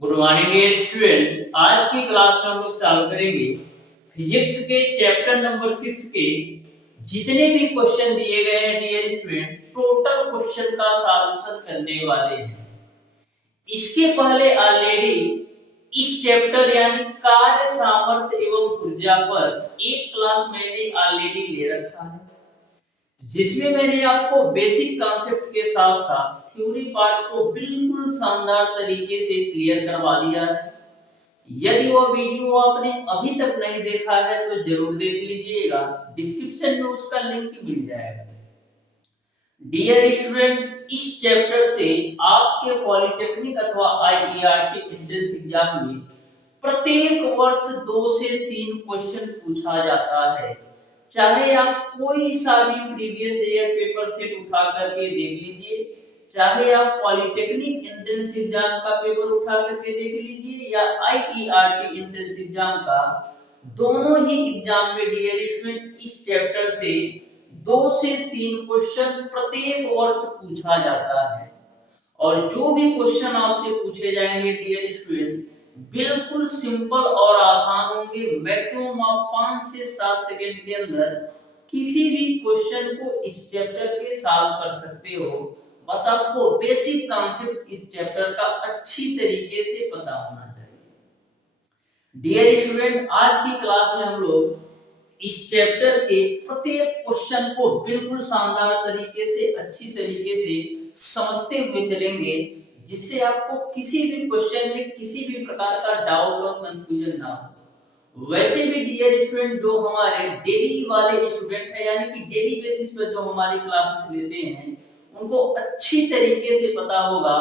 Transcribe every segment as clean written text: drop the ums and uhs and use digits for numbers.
Good morning dear student. आज की class में हम लोग सॉल्व करेंगे फिजिक्स के चैप्टर नंबर 6 के जितने भी क्वेश्चन दिए गए हैं डियर स्टूडेंट, टोटल क्वेश्चन का सॉल्यूशन करने वाले हैं। इसके पहले ऑलरेडी इस चैप्टर यानी कार्य सामर्थ्य एवं ऊर्जा पर एक क्लास मैंने ऑलरेडी ले रखा है, जिसमें मैंने आपको बेसिक कॉन्सेप्ट के साथ साथ थ्योरी पार्ट को बिल्कुल शानदार तरीके से क्लियर करवा दिया है। यदि वह वीडियो आपने अभी तक नहीं देखा है तो जरूर देख लीजिएगा, डिस्क्रिप्शन में उसका लिंक मिल जाएगा। डियर स्टूडेंट, इस चैप्टर से आपके पॉलिटेक्निक अथवा आईईआरटी एंट्रेंस एग्जाम में प्रत्येक वर्ष 2 से 3 क्वेश्चन पूछा जाता है। चाहे आप कोई सा भी प्रीवियस ईयर पेपर सेट उठा करके देख लीजिए, चाहे आप पॉलिटेक्निक एंट्रेंस एग्जाम का पेपर उठा करके देख लीजिए या आईईआरटी एंट्रेंस एग्जाम का, दोनों ही एग्जाम में डियर स्टूडेंट इस चैप्टर से 2 से 3 क्वेश्चन प्रत्येक वर्ष पूछा जाता है। और जो भी क्वेश्चन आपसे पूछे जाएंगे डियर स्टूडेंट, बिल्कुल सिंपल और आसान होंगे। मैक्सिमम आप 5 से 7 सेकंड के अंदर किसी भी क्वेश्चन को इस चैप्टर के सॉल्व कर सकते हो। बस आपको बेसिक कॉन्सेप्ट इस चैप्टर का अच्छी तरीके से पता होना चाहिए। डियर स्टूडेंट, आज की क्लास में हम लोग इस चैप्टर के प्रत्येक क्वेश्चन को बिल्कुल शानदार तरीके से, अच्छी तरीके से समझते हुए चलेंगे, जिससे आपको किसी भी क्वेश्चन में किसी भी प्रकार का डाउट और कंफ्यूजन ना हो। वैसे भी डियर स्टूडेंट, जो हमारे डेली वाले स्टूडेंट है यानी कि डेली बेसिस पर जो हमारी क्लासेस लेते हैं, उनको अच्छी तरीके से पता होगा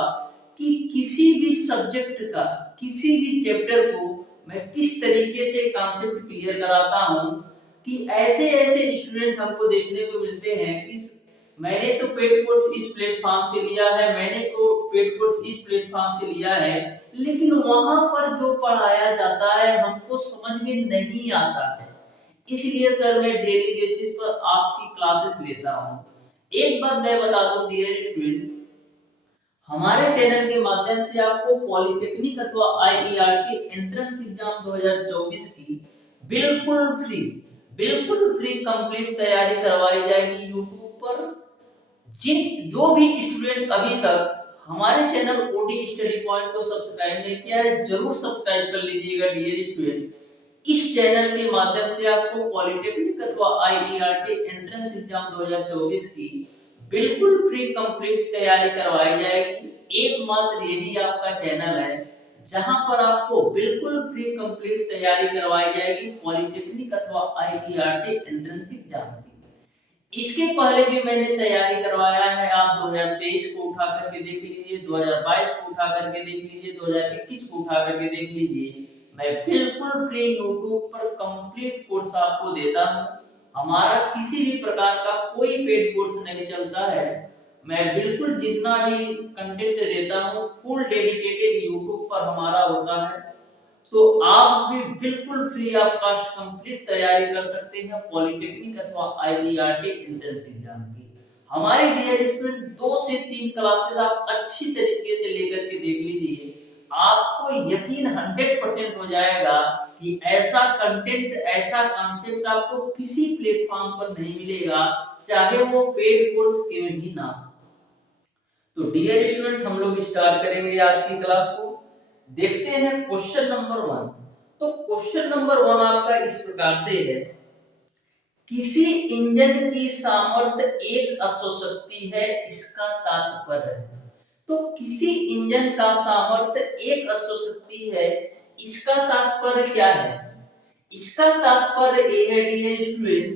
कि किसी भी सब्जेक्ट का, किसी भी चैप्टर को मैं किस तरीके से कॉन्सेप्ट क्लियर कराता हूं। कि ऐसे ऐसे स्टूडेंट हमको देखने को मिलते हैं कि मैंने तो पेड कोर्स इस प्लेटफॉर्म से लिया है, मैंने तो पेड कोर्स इस प्लेटफॉर्म से लिया है, लेकिन वहां पर जो पढ़ाया जाता है हमको समझ में नहीं आता है। इसलिए सर मैं डेली बेसिस पर आपकी क्लासेस लेता हूं। एक बात मैं बता दूं डियर स्टूडेंट, हमारे चैनल के माध्यम से आपको पॉलिटेक्निक अथवा आईईआरटी एंट्रेंस एग्जाम 2024 की बिल्कुल फ्री कंप्लीट तैयारी करवाई जाएगी यूट्यूब पर। जो भी स्टूडेंट अभी तक हमारे चैनल ओडी स्टडी पॉइंट को सब्सक्राइब नहीं किया है, जरूर सब्सक्राइब कर लीजिएगा डियर स्टूडेंट। इस चैनल के माध्यम से आपको पॉलिटेक्निक अथवा आईईआरटी एंट्रेंस एग्जाम 2024 की बिल्कुल फ्री कंप्लीट तैयारी करवाई जाएगी। एकमात्र यही आपका चैनल है जहां पर आपको बिल्कुल फ्री कंप्लीट तैयारी करवाई जाएगी पॉलिटेक्निक अथवा आईईआरटी एंट्रेंस एग्जाम की। इसके पहले भी मैंने तैयारी करवाया है, आप 2023 को उठा करके देख लीजिए, 2022 को उठा करके देख लीजिए, 2021 को उठा करके देख लीजिए। मैं बिल्कुल फ्री यूट्यूब पर कंप्लीट कोर्स आपको देता हूं। हमारा किसी भी प्रकार का कोई पेड कोर्स नहीं चलता है। मैं बिल्कुल जितना भी कंटेंट देता हूं फुल डेडिकेटेड यूट्यूब पर हमारा होता है। तो आप भी बिल्कुल फ्री ऑफ कॉस्ट कंप्लीट तैयारी कर सकते हैं पॉलिटेक्निक अथवा आईईआरटी एंट्रेंस एग्जाम की। हमारे डियर स्टूडेंट 2 से 3 क्लासेस आप अच्छी तरीके से लेकर के देख लीजिए, आपको यकीन 100% हो जाएगा कि ऐसा कंटेंट, ऐसा कॉन्सेप्ट आपको किसी प्लेटफॉर्म पर नहीं मिलेगा, चाहे वो पेड कोर्स क्यों ही ना। तो डियर स्टूडेंट, हम लोग स्टार्ट करेंगे आज की क्लास को। देखते हैं क्वेश्चन नंबर 1। तो क्वेश्चन नंबर 1 आपका इस प्रकार से है, किसी इंजन की सामर्थ्य 1 अश्वशक्ति है, इसका तात्पर्य है। तो किसी इंजन का सामर्थ्य 1 अश्वशक्ति है, इसका तात्पर्य क्या है? इसका तात्पर्य यह है डियर स्टूडेंट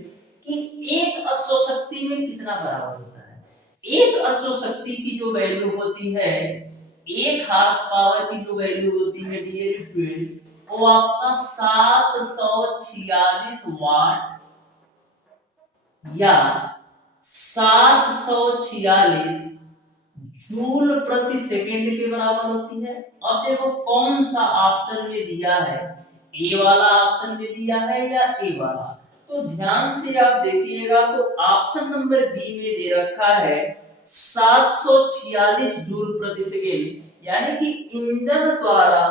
कि 1 अश्वशक्ति में कितना बराबर होता है। 1 अश्वशक्ति की जो वैल्यू होती है, 1 हार्स पावर की जो वैल्यू होती है डियर स्टूडेंट, वो आपका 746 वाट या 746 जूल प्रति सेकंड के बराबर होती है। अब देखो कौन सा ऑप्शन में दिया है, ए वाला ऑप्शन में दिया है या ए वाला। तो ध्यान से आप देखिएगा, तो ऑप्शन नंबर बी में दे रखा है 746 जूल प्रति सेकंड। यानी कि ईंधन द्वारा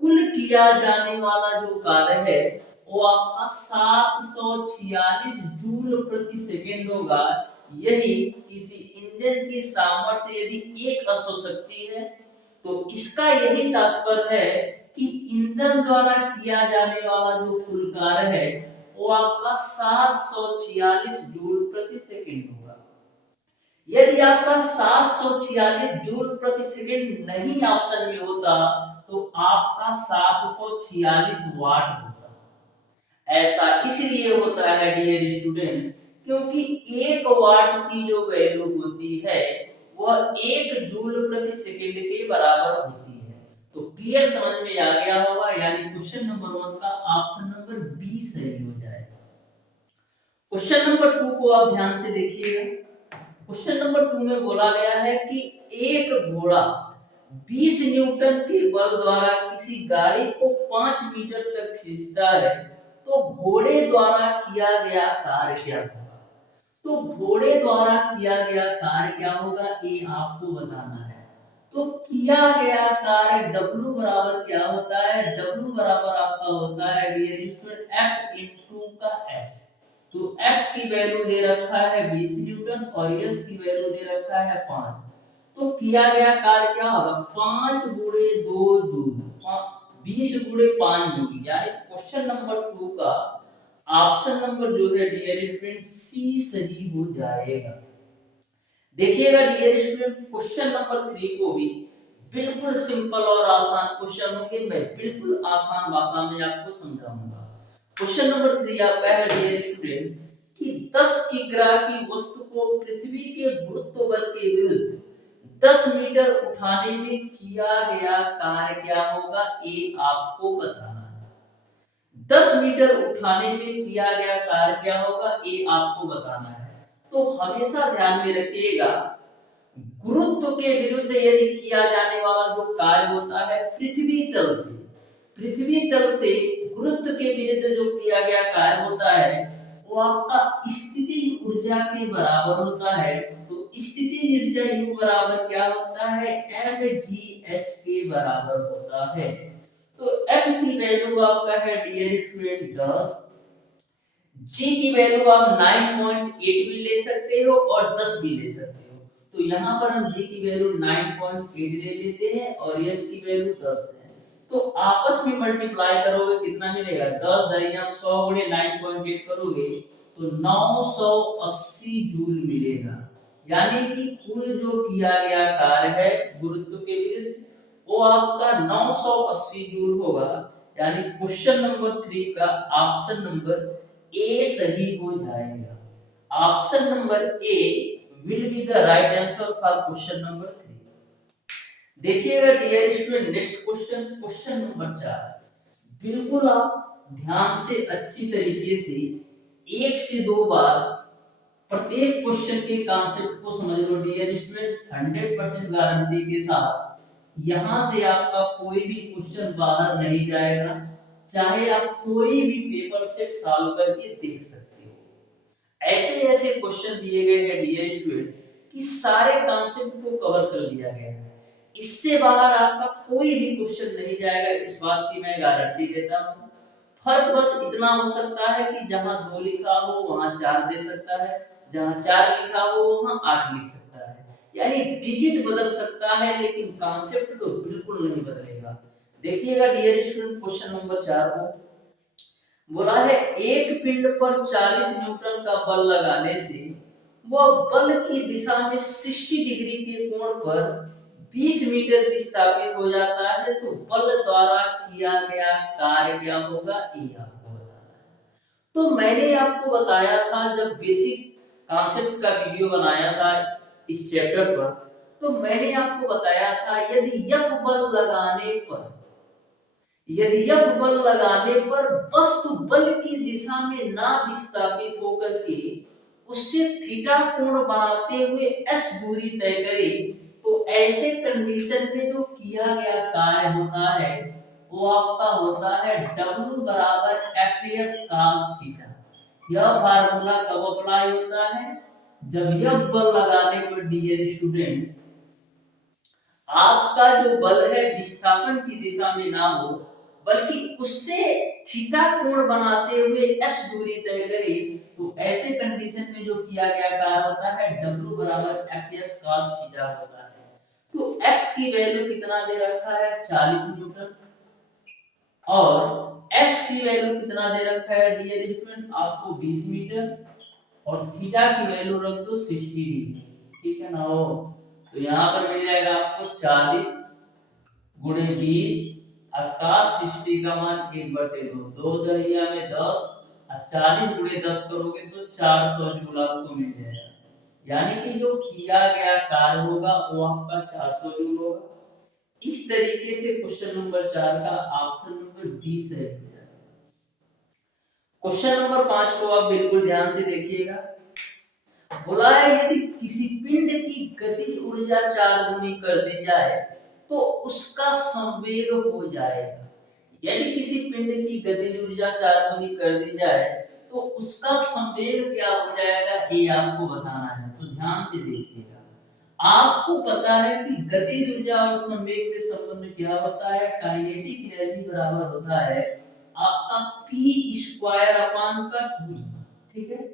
कुल किया जाने वाला जो कार्य है वो आपका 746 जूल प्रति सेकेंड होगा। यही किसी इंजन की सामर्थ्य यदि एक अश्व शक्ति है तो इसका यही तात्पर्य है कि ईंधन द्वारा किया जाने वाला जो कुल कार्य है वो आपका 746 जूल प्रति सेकेंड होगा। यदि आपका 746 जूल प्रति सेकेंड नहीं ऑप्शन में होता तो आपका 746 वाट होता। ऐसा इसलिए होता है डियर स्टूडेंट क्योंकि 1 वाट की जो वैल्यू होती है वह 1 जूल प्रति सेकेंड के बराबर होती है। तो क्लियर समझ में आ गया होगा, यानी क्वेश्चन नंबर 1 का ऑप्शन नंबर बी सही हो जाएगा। क्वेश्चन नंबर 2 को आप ध्यान से देखिएगा। क्वेश्चन नंबर 2 में बोला गया है कि एक घोड़ा 20 न्यूटन के बल द्वारा किसी गाड़ी को 5 मीटर तक खींचता है तो घोड़े द्वारा किया गया कार्य क्या होगा। तो घोड़े द्वारा किया गया कार्य क्या होगा ये आपको बताना है। तो किया गया कार्य W बराबर क्या होता है, W बराबर आपका होता है डियर स्टूडेंट F इनटू का S। तो F की वैल्यू दे रखा है 20 न्यूटन और S की वैल्यू दे रखा है 5। तो किया गया कार्य क्या होगा 5 गुणे 2 जूल, 20 गुणे 5 जूल, यानी क्वेश्चन नंबर 2 का ऑप्शन नंबर जो है डियर स्टूडेंट सी सही हो जाएगा। देखिएगा डियर स्टूडेंट क्वेश्चन नंबर 3 को भी बिल्कुल सिंपल और आसान क्वेश्चन होंगे, मैं बिल्कुल आसान भाषा में आपको समझाऊंगा। क्वेश्चन नंबर 3 आपका है डियर स्टूडेंट कि 10 किग्रा की वस्तु को पृथ्वी के गुरुत्व बल के विरुद्ध 10 मीटर उठाने में किया गया कार्य क्या होगा ये आपको बताना है। 10 मीटर उठाने में किया गया कार्य क्या होगा ये आपको बताना है। तो हमेशा ध्यान में रखिएगा गुरुत्व के विरुद्ध यदि किया जाने वाला जो कार्य होता है पृथ्वी तल से गुरुत्व के विरुद्ध जो किया गया कार्य होता है वो आपका स्थितिज ऊर्जा के बराबर होता है। तो स्थितिज ऊर्जा U बराबर क्या होता है mgh के बराबर होता है। तो m की वैल्यू आपका है डियर स्टूडेंट 10, g की वैल्यू आप 9.8 भी ले सकते हो और 10 भी ले सकते हो। तो यहाँ पर हम g की वैल्यू 9.8 ले लेते हैं और h की वैल्यू 10 है। तो आपस में मल्टीप्लाई करोगे कितना मिलेगा 10 दरिया 100 गुणे 9.8 करोगे तो 980 जूल मिलेगा। यानी कि कुल जो किया गया कार्य है गुरुत्व के विरुद्ध वो आपका 980 जूल होगा। यानी क्वेश्चन नंबर 3 का ऑप्शन नंबर ए सही हो जाएगा। Option number A will be the right answer for question number 3। देखिएगा dear student next question, question number 4। बिल्कुल आप ध्यान से अच्छी तरीके से 1 से 2 बार प्रत्येक क्वेश्चन के कॉन्सेप्ट को समझ लो डियर स्टूडेंट। 100% गारंटी के साथ यहां से आपका कोई भी क्वेश्चन बाहर नहीं जाएगा, चाहे आप कोई भी पेपर सेट सॉल्व करके देख सकते हो। ऐसे ऐसे क्वेश्चन दिए गए हैं डियर स्टूडेंट कि सारे कॉन्सेप्ट को कवर कर लिया गया है, इससे बाहर आपका कोई भी क्वेश्चन नहीं जाएगा, इस बात की मैं गारंटी देता हूं। फर्क बस इतना हो सकता है कि जहां 2 लिखा हो वहां 4 दे सकता है, जहां 4 लिखा हो वहां 8 लिख सकता है, यानी डिजिट बदल सकता है लेकिन कॉन्सेप्ट तो बिल्कुल नहीं बदलेगा। देखिएगा डियर स्टूडेंट क्वेश्चन नंबर 4 को बोला है एक पिंड पर 40 न्यूटन का बल लगाने से वह बल की दिशा में 60 डिग्री के कोण पर 20 मीटर विस्थापित हो जाता है, तो बल द्वारा किया गया कार्य क्या होगा ये आपको बताना है। तो मैंने आपको बताया था जब बेसिक कॉन्सेप्ट का वीडियो बनाया था इस चैप्टर पर, तो मैंने आपको बताया था यदि यह बल लगाने पर वस्तु बल की दिशा में ना विस्थापित होकर के उससे थीटा कोण बनाते हुए s दूरी तय करे तो ऐसे कंडीशन में जो किया गया कार्य होता है वो आपका होता है W बराबर FS cos थीटा। यह फार्मूला कब अप्लाई होता है जब यह बल लगाने पर डियर स्टूडेंट आपका जो बल है विस्थापन की दिशा में ना हो, बल्कि उससे थीटा कोण बनाते हुए s दूरी तय करे, तो ऐसे कंडीशन में जो किया गया कार्य होता है W बराबर Fs cos थीटा होता है। तो F की वैल्यू कितना दे रखा है 40 न्यूटन, और S की वैल्यू कितना दे रखा है डियर स्टूडेंट आपको 20 मीटर, और थीटा की वैल्यू रख दो 60 डिग्री, ठीक है ना हो। तो यहाँ पर मिल जाएगा आपको 40 गुणे 20, आकाश 60 का मान 1/2, दो दहिया में 10, और 40 गुणे 10 करोगे तो 400 जूल आपको मिल जाएगा। यानी कि जो किया गया कार्य होगा वो आपका 400 जूल होगा। इस तरीके से क्वेश्चन नंबर 4 का ऑप्शन नंबर बी सही हो जाएगा। क्वेश्चन नंबर 5 को आप बिल्कुल ध्यान से देखिएगा। बोला है यदि किसी पिंड की गति ऊर्जा 4 गुनी कर दी जाए तो उसका संवेग हो जाएगा। यदि किसी पिंड की गति ऊर्जा 4 गुनी कर दी जाए तो उसका संवेग क्या हो जाएगा, ये आपको बताना है। तो ध्यान से देखिएगा। आपको पता है कि गतिज ऊर्जा और संवेग के संबंध क्या होता है, काइनेटिक एनर्जी बराबर होता है आपका p स्क्वायर अपान का 2, ठीक है।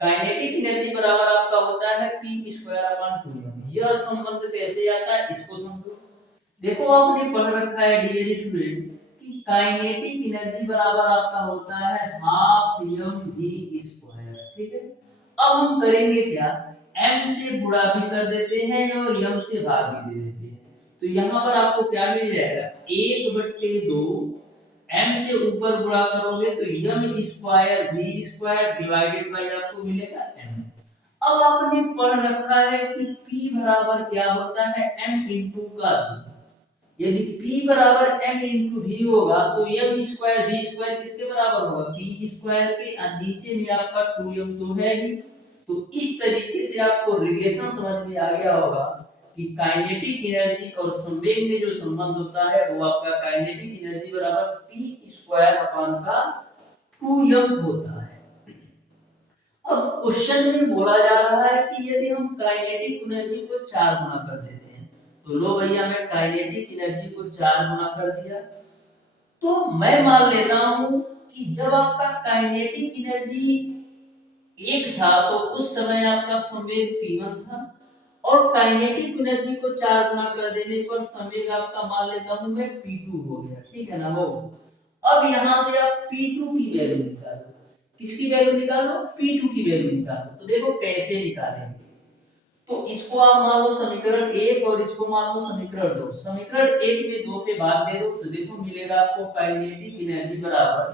काइनेटिक एनर्जी बराबर आपका होता है p स्क्वायर अपान 2। यह संबंध कैसे आता है इसको समझो। देखो आपने पढ़ रखा है डियर स्टूडेंट कि काइनेटिक एनर्जी बराबर आपका होता है हाफ mv स्क्वायर, ठीक है। अब हम करेंगे क्या, m से गुणा भी कर देते हैं और m से भाग भी दे देते हैं। तो यहाँ पर आपको क्या मिल जाएगा 1/2, m से ऊपर गुणा करोगे तो m square v square divided bye आपको मिलेगा m। अब आपने पढ़ रखा है कि p बराबर क्या होता है m इंटू का v। यदि p बराबर m इंटू v होगा तो m स्क्वायर v स्क्वायर किसके बराबर होगा p स्क्वायर के, और नीचे में आपका 2m तो है ही। तो इस तरीके से आपको रिलेशन समझ में आ गया होगा कि काइनेटिक एनर्जी और संवेग में जो संबंध होता है वो आपका काइनेटिक एनर्जी बराबर p स्क्वायर अपान का 2m होता है। अब क्वेश्चन में बोला जा रहा है कि यदि हम काइनेटिक एनर्जी को 4 गुना कर देते हैं, तो लो भैया मैं काइनेटिक एनर्जी को 4 गुना कर दिया, तो मैं मान लेता हूं कि जब आपका काइनेटिक एनर्जी 1 था तो उस समय आपका संवेग p1 था, और काइनेटिक एनर्जी को 4 गुना कर देने पर संवेग आपका मान लेता हूं मैं p2 हो गया, ठीक है ना वो। अब यहां से आप p2 की वैल्यू निकालो। किसकी वैल्यू निकालो, p2 की वैल्यू निकालो। तो देखो कैसे निकालेंगे, तो इसको आप मान लो समीकरण 1 और इसको मान लो समीकरण 2। समीकरण 1 में 2 से भाग दे दो तो देखो मिलेगा आपको काइनेटिक एनर्जी बराबर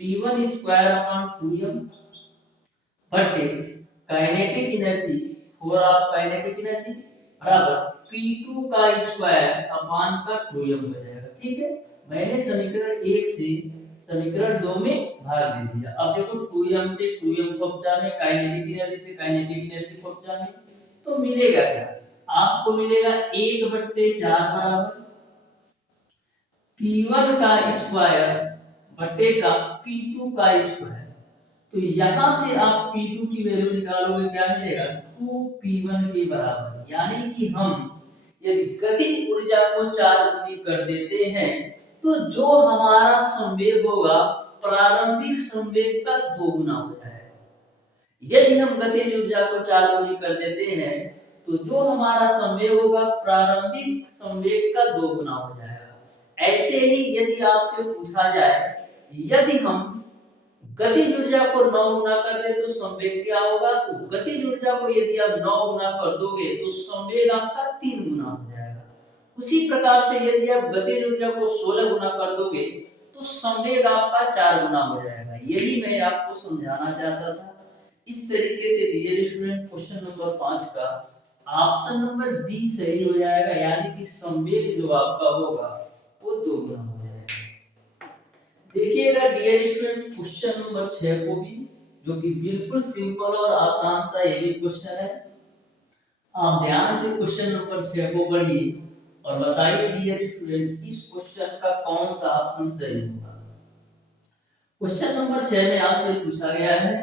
p1 स्क्वायर अपान 2m बटे kinetic energy 4 of kinetic energy बराबर p2 का स्क्वायर अपान का 2m हो जाएगा, ठीक है। मैंने समीकरण 1 से समीकरण 2 में भाग दे दिया। अब देखो 2m से 2m को अपचा में, काइनेटिक एनर्जी से काइनेटिक एनर्जी को अपचा में, तो मिलेगा क्या, आपको मिलेगा 1/4 बराबर p1 का स्क्वायर बटे का p2 का स्क्वायर। तो यहां से आप p2 की वैल्यू निकालोगे, क्या मिलेगा 2p1 के बराबर। यानी कि हम यदि गति ऊर्जा को 4 गुनी कर देते हैं तो जो हमारा संवेग होगा प्रारंभिक संवेग का 2 गुना हो जाएगा। यदि हम गति ऊर्जा को 4 गुनी कर देते हैं तो जो हमारा संवेग होगा प्रारंभिक संवेग का 2 गुना हो जाएगा। ऐसे ही यदि आपसे पूछा जाए यदि हम गतिज ऊर्जा को 9 गुना कर दे तो संवेग क्या होगा, तो गतिज ऊर्जा को यदि आप 9 गुना कर दोगे तो संवेग आपका 3 गुना हो जाएगा। उसी प्रकार से यदि आप गतिज ऊर्जा को 16 गुना कर दोगे तो संवेग आपका 4 गुना हो जाएगा। यही मैं आपको समझाना चाहता था। इस तरीके से डियर स्टूडेंट क्वेश्चन नंबर 5 का ऑप्शन नंबर बी सही हो जाएगा, यानी कि संवेग जो आपका होगा वो 2 गुना हो जाएगा। देखिएगा डियर स्टूडेंट क्वेश्चन नंबर 6 को भी, जो कि बिल्कुल सिंपल और आसान सा ये भी क्वेश्चन है। आप ध्यान से क्वेश्चन नंबर 6 को पढ़िए और बताइए डियर स्टूडेंट इस क्वेश्चन का कौन सा ऑप्शन सही होगा। क्वेश्चन नंबर 6 में आपसे पूछा गया है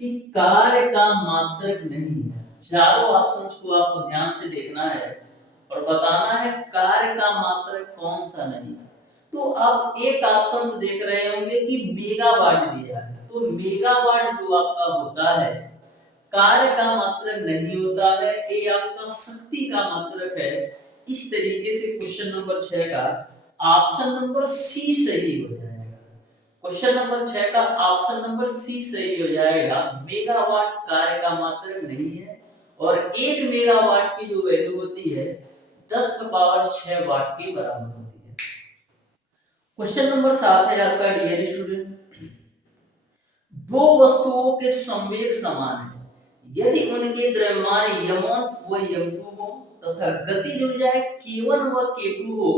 कि कार्य का मात्रक नहीं है। चारों ऑप्शंस को आपको ध्यान से देखना है और बताना है कार्य का मात्रक कौन सा नहीं है। तो आप एक ऑप्शन देख रहे होंगे कि मेगावाट दिया है, तो मेगावाट जो आपका होता है कार्य का मात्रक नहीं होता है, ये आपका शक्ति का मात्रक है। इस तरीके से क्वेश्चन नंबर 6 का ऑप्शन नंबर सी सही हो जाएगा। क्वेश्चन नंबर 6 का ऑप्शन नंबर सी सही हो जाएगा। मेगावाट कार्य का मात्रक नहीं है और 1 मेगावाट की जो वैल्यू होती है 10⁻6 वाट के बराबर होती है। क्वेश्चन नंबर 7 है आपका डियर स्टूडेंट, दो वस्तुओं के संवेग समान है यदि उनके द्रव्यमान m1 व m2 हो तथा गतिज ऊर्जाएं k1 व k2 हो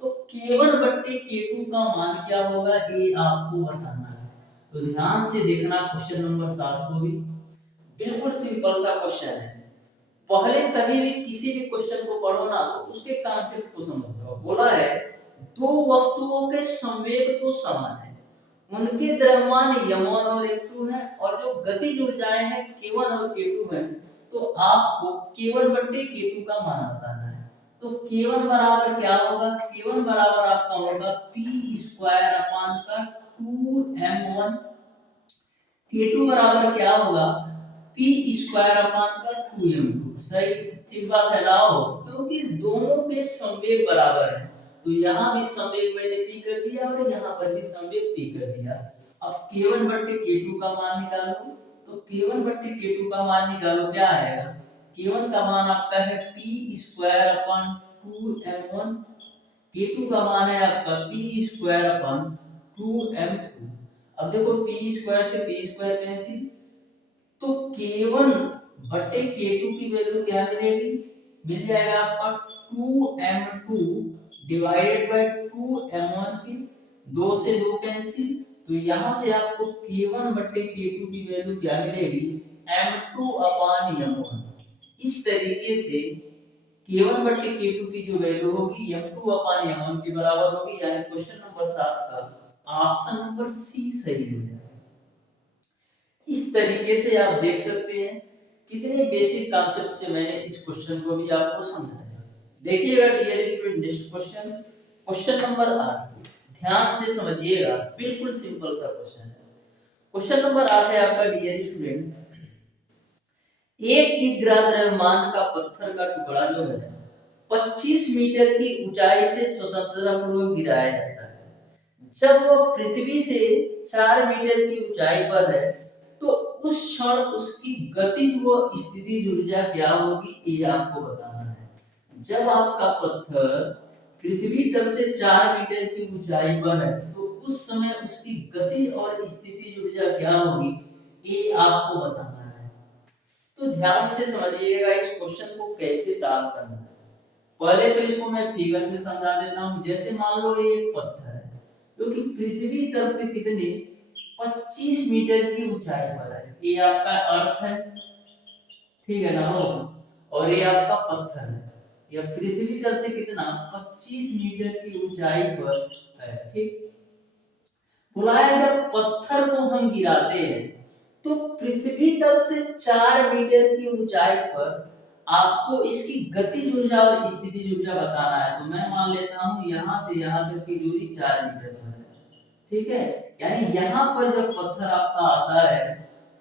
तो k1 बट्टे k2 का मान क्या होगा, ये आपको बताना है। तो ध्यान से देखना क्वेश्चन नंबर 7 को भी, बिल्कुल सिंपल सा क्वेश्चन है। पहले कभी भी किसी भी क्वेश्चन को पढ़ो ना तो उसके कॉन्सेप्ट को समझो। बोला है दो वस्तुओं के संवेग तो समान है, उनके द्रव्यमान m1 और m2 है और जो गतिज ऊर्जाएं हैं k1 और k2 है, तो आपको k1 बट्टे k2 का मान बताना है। तो k1 बराबर क्या होगा, k1 बराबर आपका होगा p² अपान का 2m1, k2 बराबर क्या होगा p² अपान का 2m2। सही ठीक बात है ना, क्योंकि दोनों के संवेग बराबर है। तो यहाँ भी संवेग मैंने p कर दिया और यहाँ पर भी संवेग p कर दिया। अब k1 बट्टे k2 का मान निकालो, तो k1 बट्टे k2 का मान निकालो, क्या आएगा, k1 का मान आपका है p² अपान 2m1, k2 का मान है आपका p² अपान 2m2। अब देखो p² से p² कैंसिल, तो k1 बटे k2 की वैल्यू क्या मिलेगी, मिल जाएगा आपका 2m2 डिवाइडेड बाय 2m1 की 2 से 2 कैंसिल, तो यहां से आपको k1 बटे k2 की वैल्यू क्या मिलेगी m2 अपान m1। इस तरीके से k1 बटे k2 की जो वैल्यू होगी m2 अपान m1 के बराबर होगी, यानी क्वेश्चन नंबर 7 का ऑप्शन नंबर सी सही हो जाएगा। इस तरीके से आप देख सकते हैं कितने बेसिक कॉन्सेप्ट से मैंने इस क्वेश्चन को भी आपको समझाया। देखिएगा dear student next question, question number 8, ध्यान से समझिएगा, बिल्कुल सिंपल सा क्वेश्चन है। क्वेश्चन नंबर 8 है आपका डियर स्टूडेंट, 1 किग्रा द्रव्यमान का पत्थर का टुकड़ा जो है 25 मीटर की ऊंचाई से स्वतंत्रतापूर्वक गिराया जाता है। जब वह पृथ्वी से 4 मीटर की ऊंचाई पर है तो उस क्षण उसकी गति व स्थितिज ऊर्जा क्या होगी, ये आपको बताना है। जब आपका पत्थर पृथ्वी तल से 4 मीटर की ऊंचाई पर है तो उस समय उसकी गति और स्थितिज ऊर्जा क्या होगी, ये आपको बताना है। तो ध्यान से समझिएगा इस क्वेश्चन को कैसे सॉल्व करना है। पहले तो इसको मैं फिगर में समझा देता हूं। जैसे मान लो ये एक पत्थर है जो कि पृथ्वी तल से कितने 25 मीटर की ऊंचाई पर है, ये आपका अर्थ है, ठीक है ना, और ये आपका पत्थर है, यह पृथ्वी तल से कितना 25 मीटर की ऊंचाई पर है। ठीक, बुलाया जब पत्थर को हम गिराते हैं तो पृथ्वी तल से 4 मीटर की ऊंचाई पर आपको इसकी गतिज ऊर्जा और स्थितिज ऊर्जा बताना है। तो मैं मान लेता हूं यहां से यहां तक की दूरी 4 मीटर पर है, ठीक है, यानी यहाँ पर जब पत्थर आपका आता है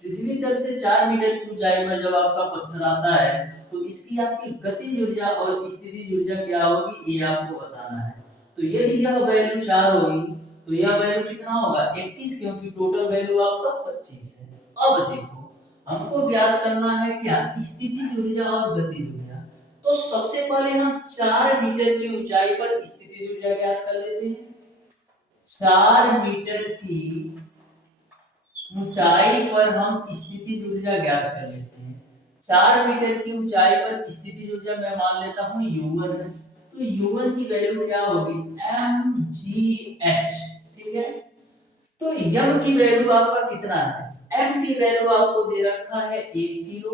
पृथ्वी तल से 4 मीटर की ऊंचाई पर जब आपका पत्थर आता है तो इसकी आपकी गतिज ऊर्जा और स्थितिज ऊर्जा क्या होगी, ये आपको बताना है। तो यदि यह वैल्यू 4 होगी तो यह वैल्यू कितना होगा 21, क्योंकि टोटल वैल्यू आपका 25 है। अब देखो हमको ज्ञात करना है क्या, स्थितिज ऊर्जा और गतिज ऊर्जा। तो सबसे पहले हम 4 मीटर की ऊंचाई पर स्थितिज ऊर्जा ज्ञात कर लेते हैं। 4 मीटर की ऊंचाई पर हम स्थितिज ऊर्जा ज्ञात कर लेते हैं। 4 मीटर की ऊंचाई पर स्थितिज ऊर्जा मैं मान लेता हूं U1 है, तो U1 की वैल्यू क्या होगी mgh, ठीक है। तो m की वैल्यू आपका कितना है, m की वैल्यू आपको दे रखा है 1 किलो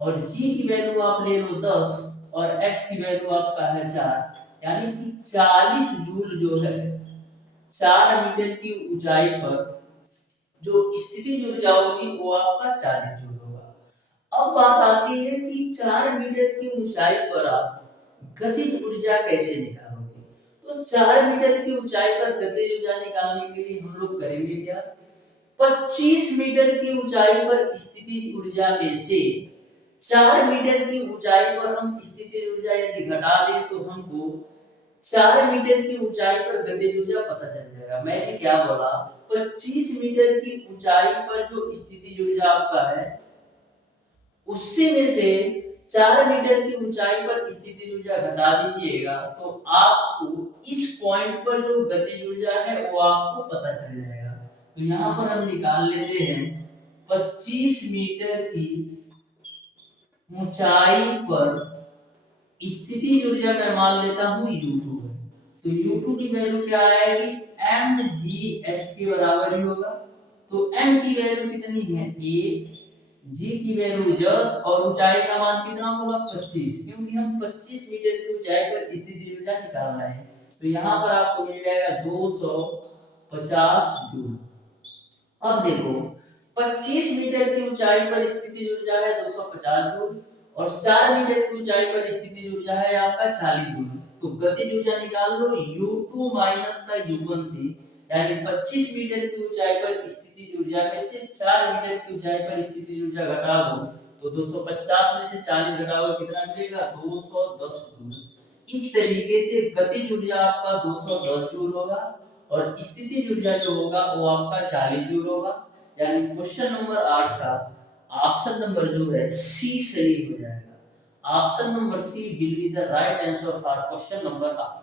और g की वैल्यू आप ले लो 10 और h की वैल्यू आपका है 4, यानी कि 40 जूल जो है 4 मीटर की ऊंचाई पर जो स्थितिज ऊर्जा होगी वो आपका 40 जूल होगा। अब बात आती है कि 4 मीटर की ऊंचाई पर आप गतिज ऊर्जा कैसे निकालोगे? तो 4 मीटर की ऊंचाई पर गतिज ऊर्जा निकालने के लिए हम लोग करेंगे क्या? 25 मीटर की ऊंचाई पर स्थितिज ऊर्जा में से 4 मीटर की ऊंचाई पर हम स्थितिज ऊर्जा यदि घटा दें तो हमको 4 मीटर की ऊंचाई पर गतिज ऊर्जा पता चल जाएगा। मैंने क्या बोला? 25 मीटर की ऊंचाई पर जो स्थितिज ऊर्जा आपका है उससे में से 4 मीटर की ऊंचाई पर स्थितिज ऊर्जा घटा दीजिएगा तो आपको इस पॉइंट पर जो गतिज ऊर्जा है वो आपको पता चल जाएगा। तो यहाँ पर हम निकाल लेते हैं 25 मीटर की ऊंचाई पर स्थितिज ऊर्जा मैं मान लेता हूँ U2 है। तो U2 की वैल्यू क्या आएगी? mgh के बराबर ही होगा। तो m की वैल्यू कितनी है? 8, g की वैल्यू 10 और ऊंचाई का मान कितना होगा? 25, क्योंकि हम 25 मीटर की ऊंचाई पर स्थितिज ऊर्जा निकाल रहे हैं। तो यहाँ पर आपको मिल जाएगा 250 जूल। अब देखो 25 मीटर की ऊंचाई पर स्थितिज ऊर्जा है 250 जूल और 4 मीटर की ऊंचाई पर स्थितिज ऊर्जा है आपका 40 जूल। तो गतिज ऊर्जा निकाल लो U2 माइनस का U1 से, यानी 25 मीटर की ऊंचाई पर स्थितिज ऊर्जा में से 4 मीटर की ऊंचाई पर स्थितिज ऊर्जा घटा दो तो 250 में से 40 घटाओ कितना मिलेगा? 210 जूल। इस तरीके से गतिज ऊर्जा आपका 210 जूल होगा और स्थितिज ऊर्जा जो होगा वो आपका 40 जूल होगा। यानी क्वेश्चन नंबर 8 का ऑप्शन नंबर जो है सी सही हो जाएगा। Option number C will be the right answer for question number 8।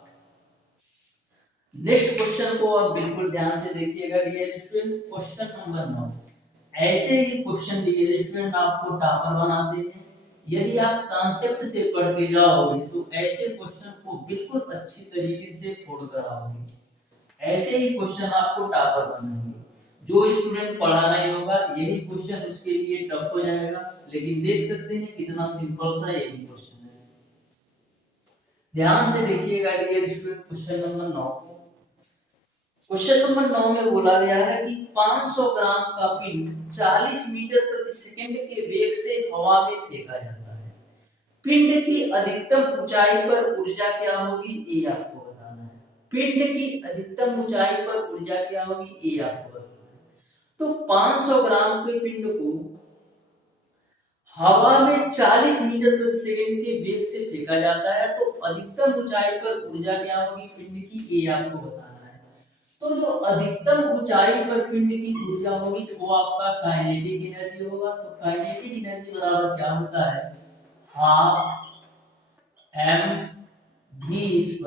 Next question को आप बिल्कुल ध्यान से देखिएगा डियर स्टूडेंट। Question number 9। ऐसे ही क्वेश्चन डियर स्टूडेंट आपको टॉपर बनाते हैं। यदि आप कॉन्सेप्ट से पढ़ के जाओगे तो ऐसे क्वेश्चन को बिल्कुल अच्छी तरीके से फोड़ कर आओगे। ऐसे ही क्वेश्चन आपको टॉपर बनाएंगे। जो स्टूडेंट पढ़ा नहीं होगा यही क्वेश्चन उसके लिए टफ हो जाएगा, लेकिन देख सकते हैं कितना सिंपल सा यही क्वेश्चन है। ध्यान से देखिएगा डियर स्टूडेंट क्वेश्चन नंबर 9 को। क्वेश्चन नंबर 9 में बोला गया है कि 500 ग्राम का पिंड 40 मीटर प्रति सेकंड के वेग से हवा में फेंका जाता है। पिंड की अधिकतम ऊंचाई पर ऊर्जा क्या होगी ये आपको बताना है। पिंड की अधिकतम ऊंचाई पर ऊर्जा क्या होगी ये आपको बताना है। तो 500 ग्राम के पिंड को हवा में 40 मीटर प्रति सेकंड के वेग से फेंका जाता है तो अधिकतम ऊंचाई पर ऊर्जा क्या होगी पिंड की ये आपको बताना है। तो जो अधिकतम ऊंचाई पर पिंड की ऊर्जा होगी वो आपका काइनेटिक एनर्जी होगा। तो काइनेटिक एनर्जी बराबर क्या होता है? Half mv²।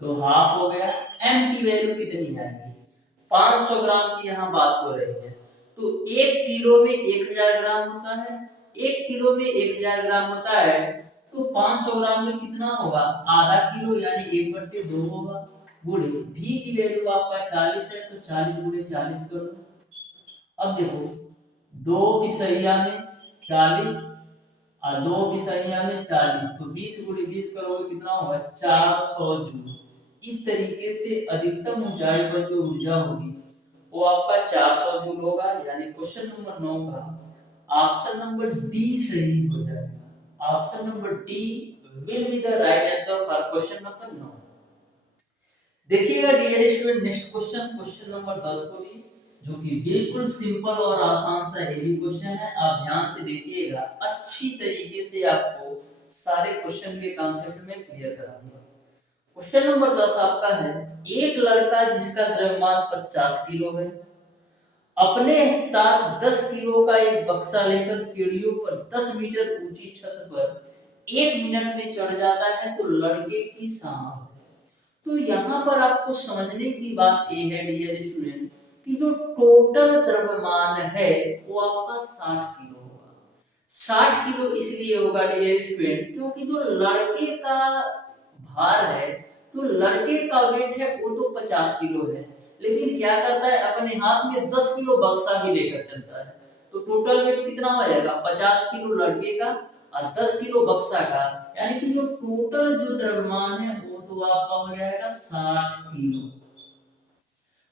तो हाफ हो गया। m की वैल्यू कितनी आएगी? 500 ग्राम की यहाँ बात हो रही है तो 1 किलो में 1000 ग्राम होता है। 1 किलो में 1000 ग्राम होता है तो 500 ग्राम में कितना होगा? आधा किलो यानी 1/2 होगा। गुणे v की वैल्यू आपका 40 है तो 40 गुणे 40 कर दो। अब देखो 2 पिसैया में 40 और 2 पिसैया में 40 तो 20 गुणे 20 करोगे कितना होगा? 400 जूल। इस तरीके से अधिकतम ऊंचाई पर जो ऊर्जा होगी वो आपका 400 जूल होगा। यानी क्वेश्चन नंबर 9 का ऑप्शन नंबर डी सही हो जाएगा। Option number D will be the right answer for question number 9। देखिएगा dear student next question, question number 10 को भी, जो कि बिल्कुल सिंपल और आसान सा हेवी क्वेश्चन है। आप ध्यान से देखिएगा, अच्छी तरीके से आपको सारे क्वेश्चन के कॉन्सेप्ट में क्लियर कराऊंगा। क्वेश्चन नंबर 10 आपका है, एक लड़का जिसका द्रव्यमान 50 किलो है अपने साथ 10 किलो का एक बक्सा लेकर सीढ़ियों पर 10 मीटर ऊंची छत पर 1 मिनट में चढ़ जाता है तो लड़के की सामर्थ्य। तो यहाँ पर आपको समझने की बात ये है डियर स्टूडेंट कि जो टोटल द्रव्यमान है वो आपका 60 किलो होगा। 60 किलो इसलिए होगा डियर स्टूडेंट क्योंकि जो लड़के का भार है, जो लड़के का वेट है वो तो 50 किलो है, लेकिन क्या करता है अपने हाथ में 10 किलो बक्सा भी लेकर चलता है। तो टोटल वेट कितना हो जाएगा? 50 किलो लड़के का और 10 किलो बक्सा का, यानी कि जो टोटल जो द्रव्यमान है वो तो आपका हो जाएगा 60 किलो।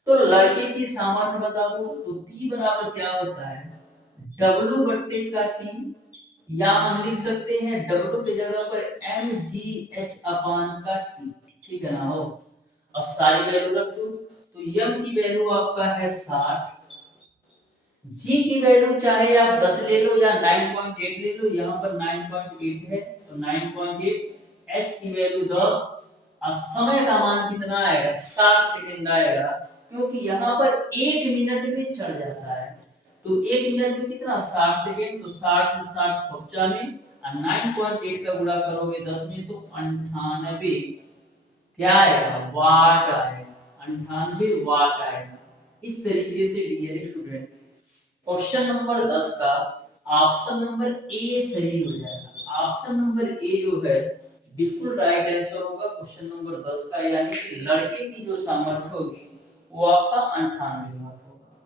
तो लड़के की सामर्थ्य बता दो तो P बराबर क्या होता है? W बट्टे का T या हम लिख सकते हैं W की जगह पर mgh अपान का t, ठीक है ना हो। अब सारी वैल्यू रख दो, तो m की वैल्यू आपका है 60, g की वैल्यू चाहे आप 10 ले लो या 9.8 ले लो, यहाँ पर 9.8 है तो 9.8, h की वैल्यू 10, अब समय का मान कितना आएगा 60 सेकंड आएगा, क्योंकि यहाँ पर 1 मिनट में चढ़ जाता है, तो 1 मिनट में कितना 60 सेकंड, तो 60 से 60 95 और 9.8 का गुणा करोगे 10 में तो 98 क्या आएगा वाट आएगा, 98 वाट आएगा। इस तरीके से डियर स्टूडेंट क्वेश्चन नंबर 10 का ऑप्शन नंबर ए सही हो जाएगा। ऑप्शन नंबर ए जो है बिल्कुल राइट आंसर होगा क्वेश्चन नंबर 10 का, यानी कि लड़के की जो सामर्थ्य होगी वो आपका 98 वाट होगा।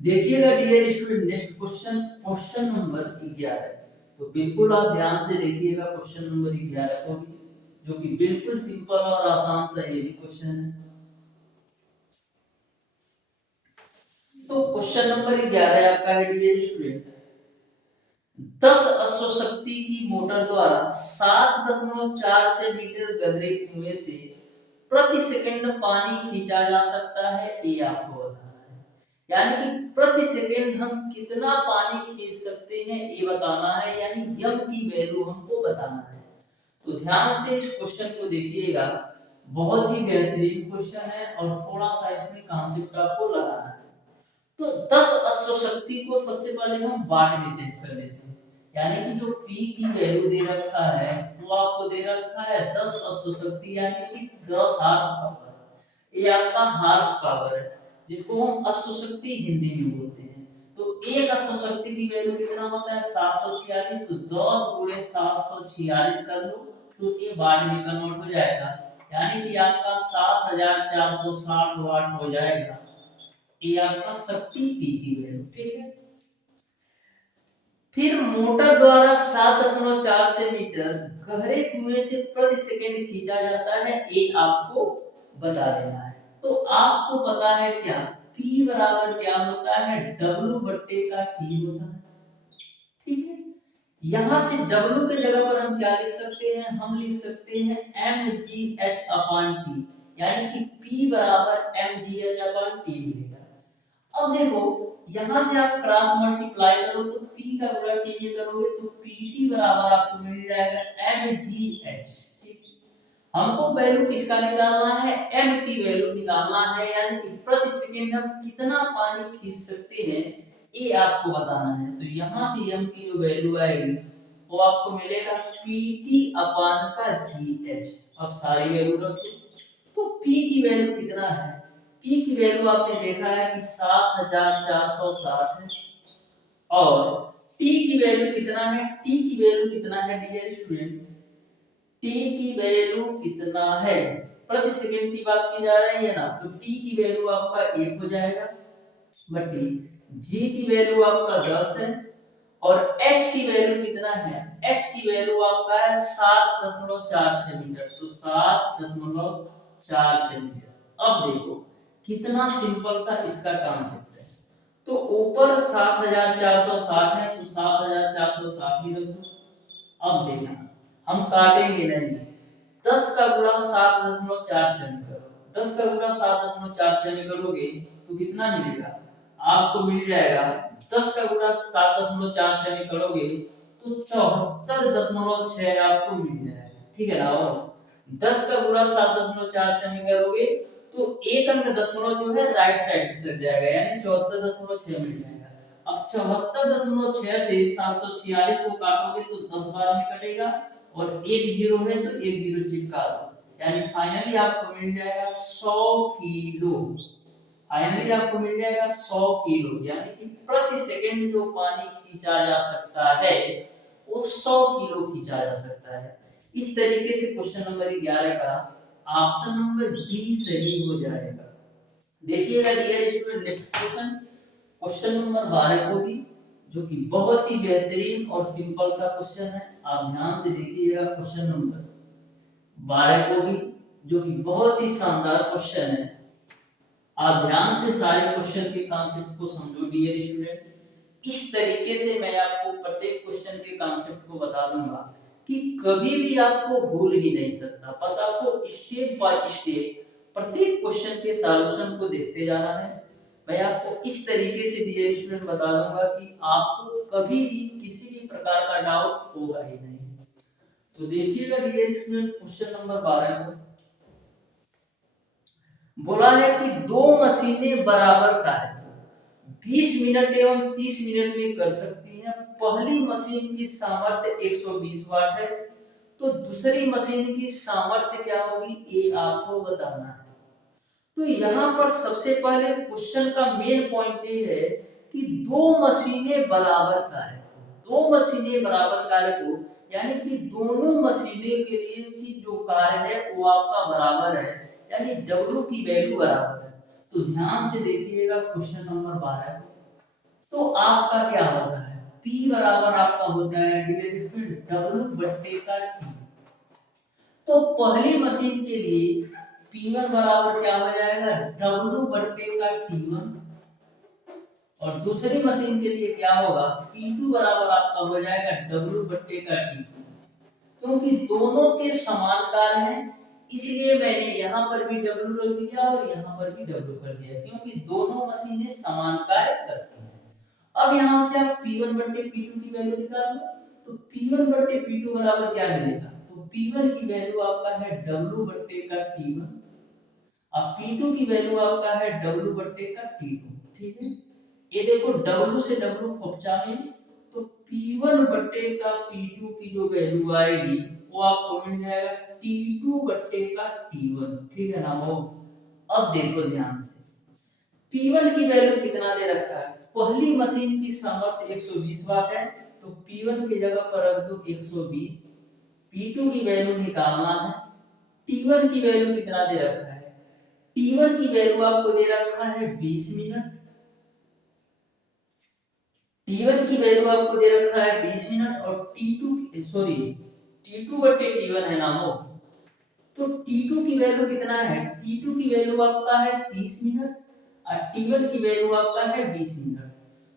देखिएगा dear student next question, question number 11, तो बिल्कुल आप ध्यान से देखिएगा क्वेश्चन नंबर 11 को भी, जो कि बिल्कुल सिंपल और आसान सा ये भी क्वेश्चन है। तो क्वेश्चन नंबर 11 आपका है डियर स्टूडेंट, 10 अश्वशक्ति की मोटर द्वारा 7.46 मीटर गहरे कुएं से प्रति सेकंड पानी खींचा जा सकता है, ये आपको बताना है। यानी कि प्रति सेकंड हम कितना पानी खींच सकते हैं ये बताना है, यानी यम की वैल्यू हमको बताना है। तो ध्यान से इस क्वेश्चन को देखिएगा, बहुत ही बेहतरीन क्वेश्चन है और थोड़ा सा इसमें कॉन्सेप्ट आपको लगाना है। तो 10 अश्वशक्ति को सबसे पहले हम वाट में चेंज कर लेते हैं, यानी कि जो P की वैल्यू दे रखा है वो आपको दे रखा है 10 अश्वशक्ति, यानी कि 10 हार्स पावर, ये आपका हार्स पावर है जिसको हम अश्वशक्ति हिंदी में बोलते हैं। तो एक अश्वशक्ति की वैल्यू कितना होता है 746, तो 10 गुणे 746 कर लो तो ये वाट में कन्वर्ट हो जाएगा, यानी कि आपका 7460 वाट हो जाएगा, ये आपका शक्ति P की वैल्यू, ठीक है। फिर मोटर द्वारा 7.4 मीटर गहरे कुएं से प्रति सेकंड खींचा जाता है, ये आपको बता देना है। तो आपको पता है क्या P बराबर क्या होता है W बट्टे का T होता है, ठीक है। यहां से W के जगह पर हम क्या लिख सकते हैं, हम लिख सकते हैं mgh अपान T, यानी कि P बराबर mgh अपान T मिलेगा। अब देखो यहां से आप क्रॉस मल्टीप्लाई करो तो p का गुणा t से करोगे तो pt बराबर आपको मिल जाएगा mgh, ठीक। हमको वैल्यू किसका निकालना है, m की वैल्यू निकालना है, यानी कि प्रति सेकंड हम कितना पानी खींच सकते हैं ये आपको बताना है। तो यहां से m की जो वैल्यू आएगी वो आपको मिलेगा pt अपान का gh। अब सारी वैल्यू रखो, तो p की वैल्यू कितना है, P की वैल्यू आपने देखा है कि 7460 है, और T की वैल्यू कितना है, T की वैल्यू कितना है डियर स्टूडेंट, T की वैल्यू कितना है, प्रति सेकंड की बात की जा रही है ना, तो T की वैल्यू आपका 1 हो जाएगा बट्टी G की वैल्यू आपका 10 है, और H की वैल्यू कितना है, H की वैल्यू आपका है 7.46 मीटर, तो 7.46 मीटर। अब देखो कितना सिंपल सा इसका कॉन्सेप्ट है, तो ऊपर 7460 है तो 7460 ही रख दो। अब देखना हम काटेंगे नहीं, 10 का गुणा 7.46 में करो, 10 का गुणा 7.46 में करोगे तो कितना मिलेगा, आपको मिल जाएगा 10 का गुणा 7.46 में करोगे तो 74.6 आपको मिल जाएगा, ठीक है ना। और 10 का गुणा 7.46 में करोगे तो एक अंक दशमलव जो है राइट साइड से सट जाएगा, यानी 74.6 मिल जाएगा। अब 74.6 से 746 को काटोगे तो 10 बार में कटेगा, और एक जीरो है तो एक जीरो चिपका दो, यानी फाइनली आपको मिल जाएगा 100 किलो, फाइनली आपको मिल जाएगा 100 किलो, यानी कि प्रति सेकंड जो पानी खींचा जा सकता है वो 100 किलो खींचा जा सकता है। इस तरीके से क्वेश्चन नंबर 11 का ऑप्शन नंबर डी सही हो जाएगा। देखिएगा dear student next question, question number 12 को भी, जो कि बहुत ही बेहतरीन और सिंपल सा क्वेश्चन है, आप ध्यान से देखिएगा क्वेश्चन नंबर 12 को भी, जो कि बहुत ही शानदार क्वेश्चन है। आप ध्यान से सारे क्वेश्चन के कॉन्सेप्ट को समझो डियर स्टूडेंट। इस तरीके से मैं आपको प्रत्येक क्वेश्चन के कॉन्सेप्ट को बता दूंगा कि कभी भी आपको भूल ही नहीं सकता। बस आपको स्टेप बाय स्टेप प्रत्येक क्वेश्चन के सॉल्यूशन को देखते जाना है। मैं आपको इस तरीके से डियर स्टूडेंट बता दूंगा कि आपको कभी भी किसी भी प्रकार का डाउट होगा ही नहीं। तो देखिएगा डियर स्टूडेंट क्वेश्चन नंबर 12 को बोला है कि दो मशीनें बराबर कार्य 20 मिनट एवं 30 मिनट में कर सकती हैं। पहली मशीन की सामर्थ्य 120 वाट है, तो दूसरी मशीन की सामर्थ्य क्या होगी ये आपको बताना है। तो यहाँ पर सबसे पहले क्वेश्चन का मेन पॉइंट ये है कि दो मशीनें बराबर कार्य को, दो मशीनें बराबर कार्य को यानी कि दोनों मशीनें के लिए की जो कार्य है वो आपका बराबर है, यानी W की वैल्यू बराबर है। तो ध्यान से देखिएगा क्वेश्चन नंबर 12 तो आपका क्या होता है P बराबर आपका होता है डियर स्टूडेंट W बट्टे का T। तो पहली मशीन के लिए P1 बराबर क्या हो जाएगा W बट्टे का T1 और दूसरी मशीन के लिए क्या होगा P2 बराबर आपका हो जाएगा W बट्टे का T2। क्योंकि दोनों के समान कार्य हैं इसलिए मैंने यहाँ पर भी W रख दिया और यहाँ पर भी W कर दिया, क्योंकि दोनों मशीनें समान कार्य करती हैं। अब यहाँ से आप P1 बट्टे P2 की वैल्यू निकालो, तो P1 बट्टे P2 बराबर क्या मिलेगा, तो P1 की वैल्यू आपका है W बट्टे का T1, अब P2 की वैल्यू आपका है W बट्टे का T2। ठीक है, ये देखो W से W खपचा में, तो P1 बट्टे का P2 की जो वैल्यू आएगी वो आपको मिल जाएगा T2 बट्टे का T1। ठीक है ना वो। अब देखो ध्यान से P1 की वैल्यू कितना दे रखा है, पहली मशीन की सामर्थ्य 120 वाट है, तो P1 की जगह पर रख दो 120। P2 की वैल्यू निकालना है, T1 की वैल्यू कितना दे रखा है, T1 की वैल्यू आपको दे रखा है 20 मिनट, T1 की वैल्यू आपको दे रखा है 20 मिनट और T2 बट्टे T1 है ना वो, तो T2 की वैल्यू कितना है, T2 की वैल्यू आपका है 30 मिनट और T1 की वैल्यू आपका है 20 मिनट।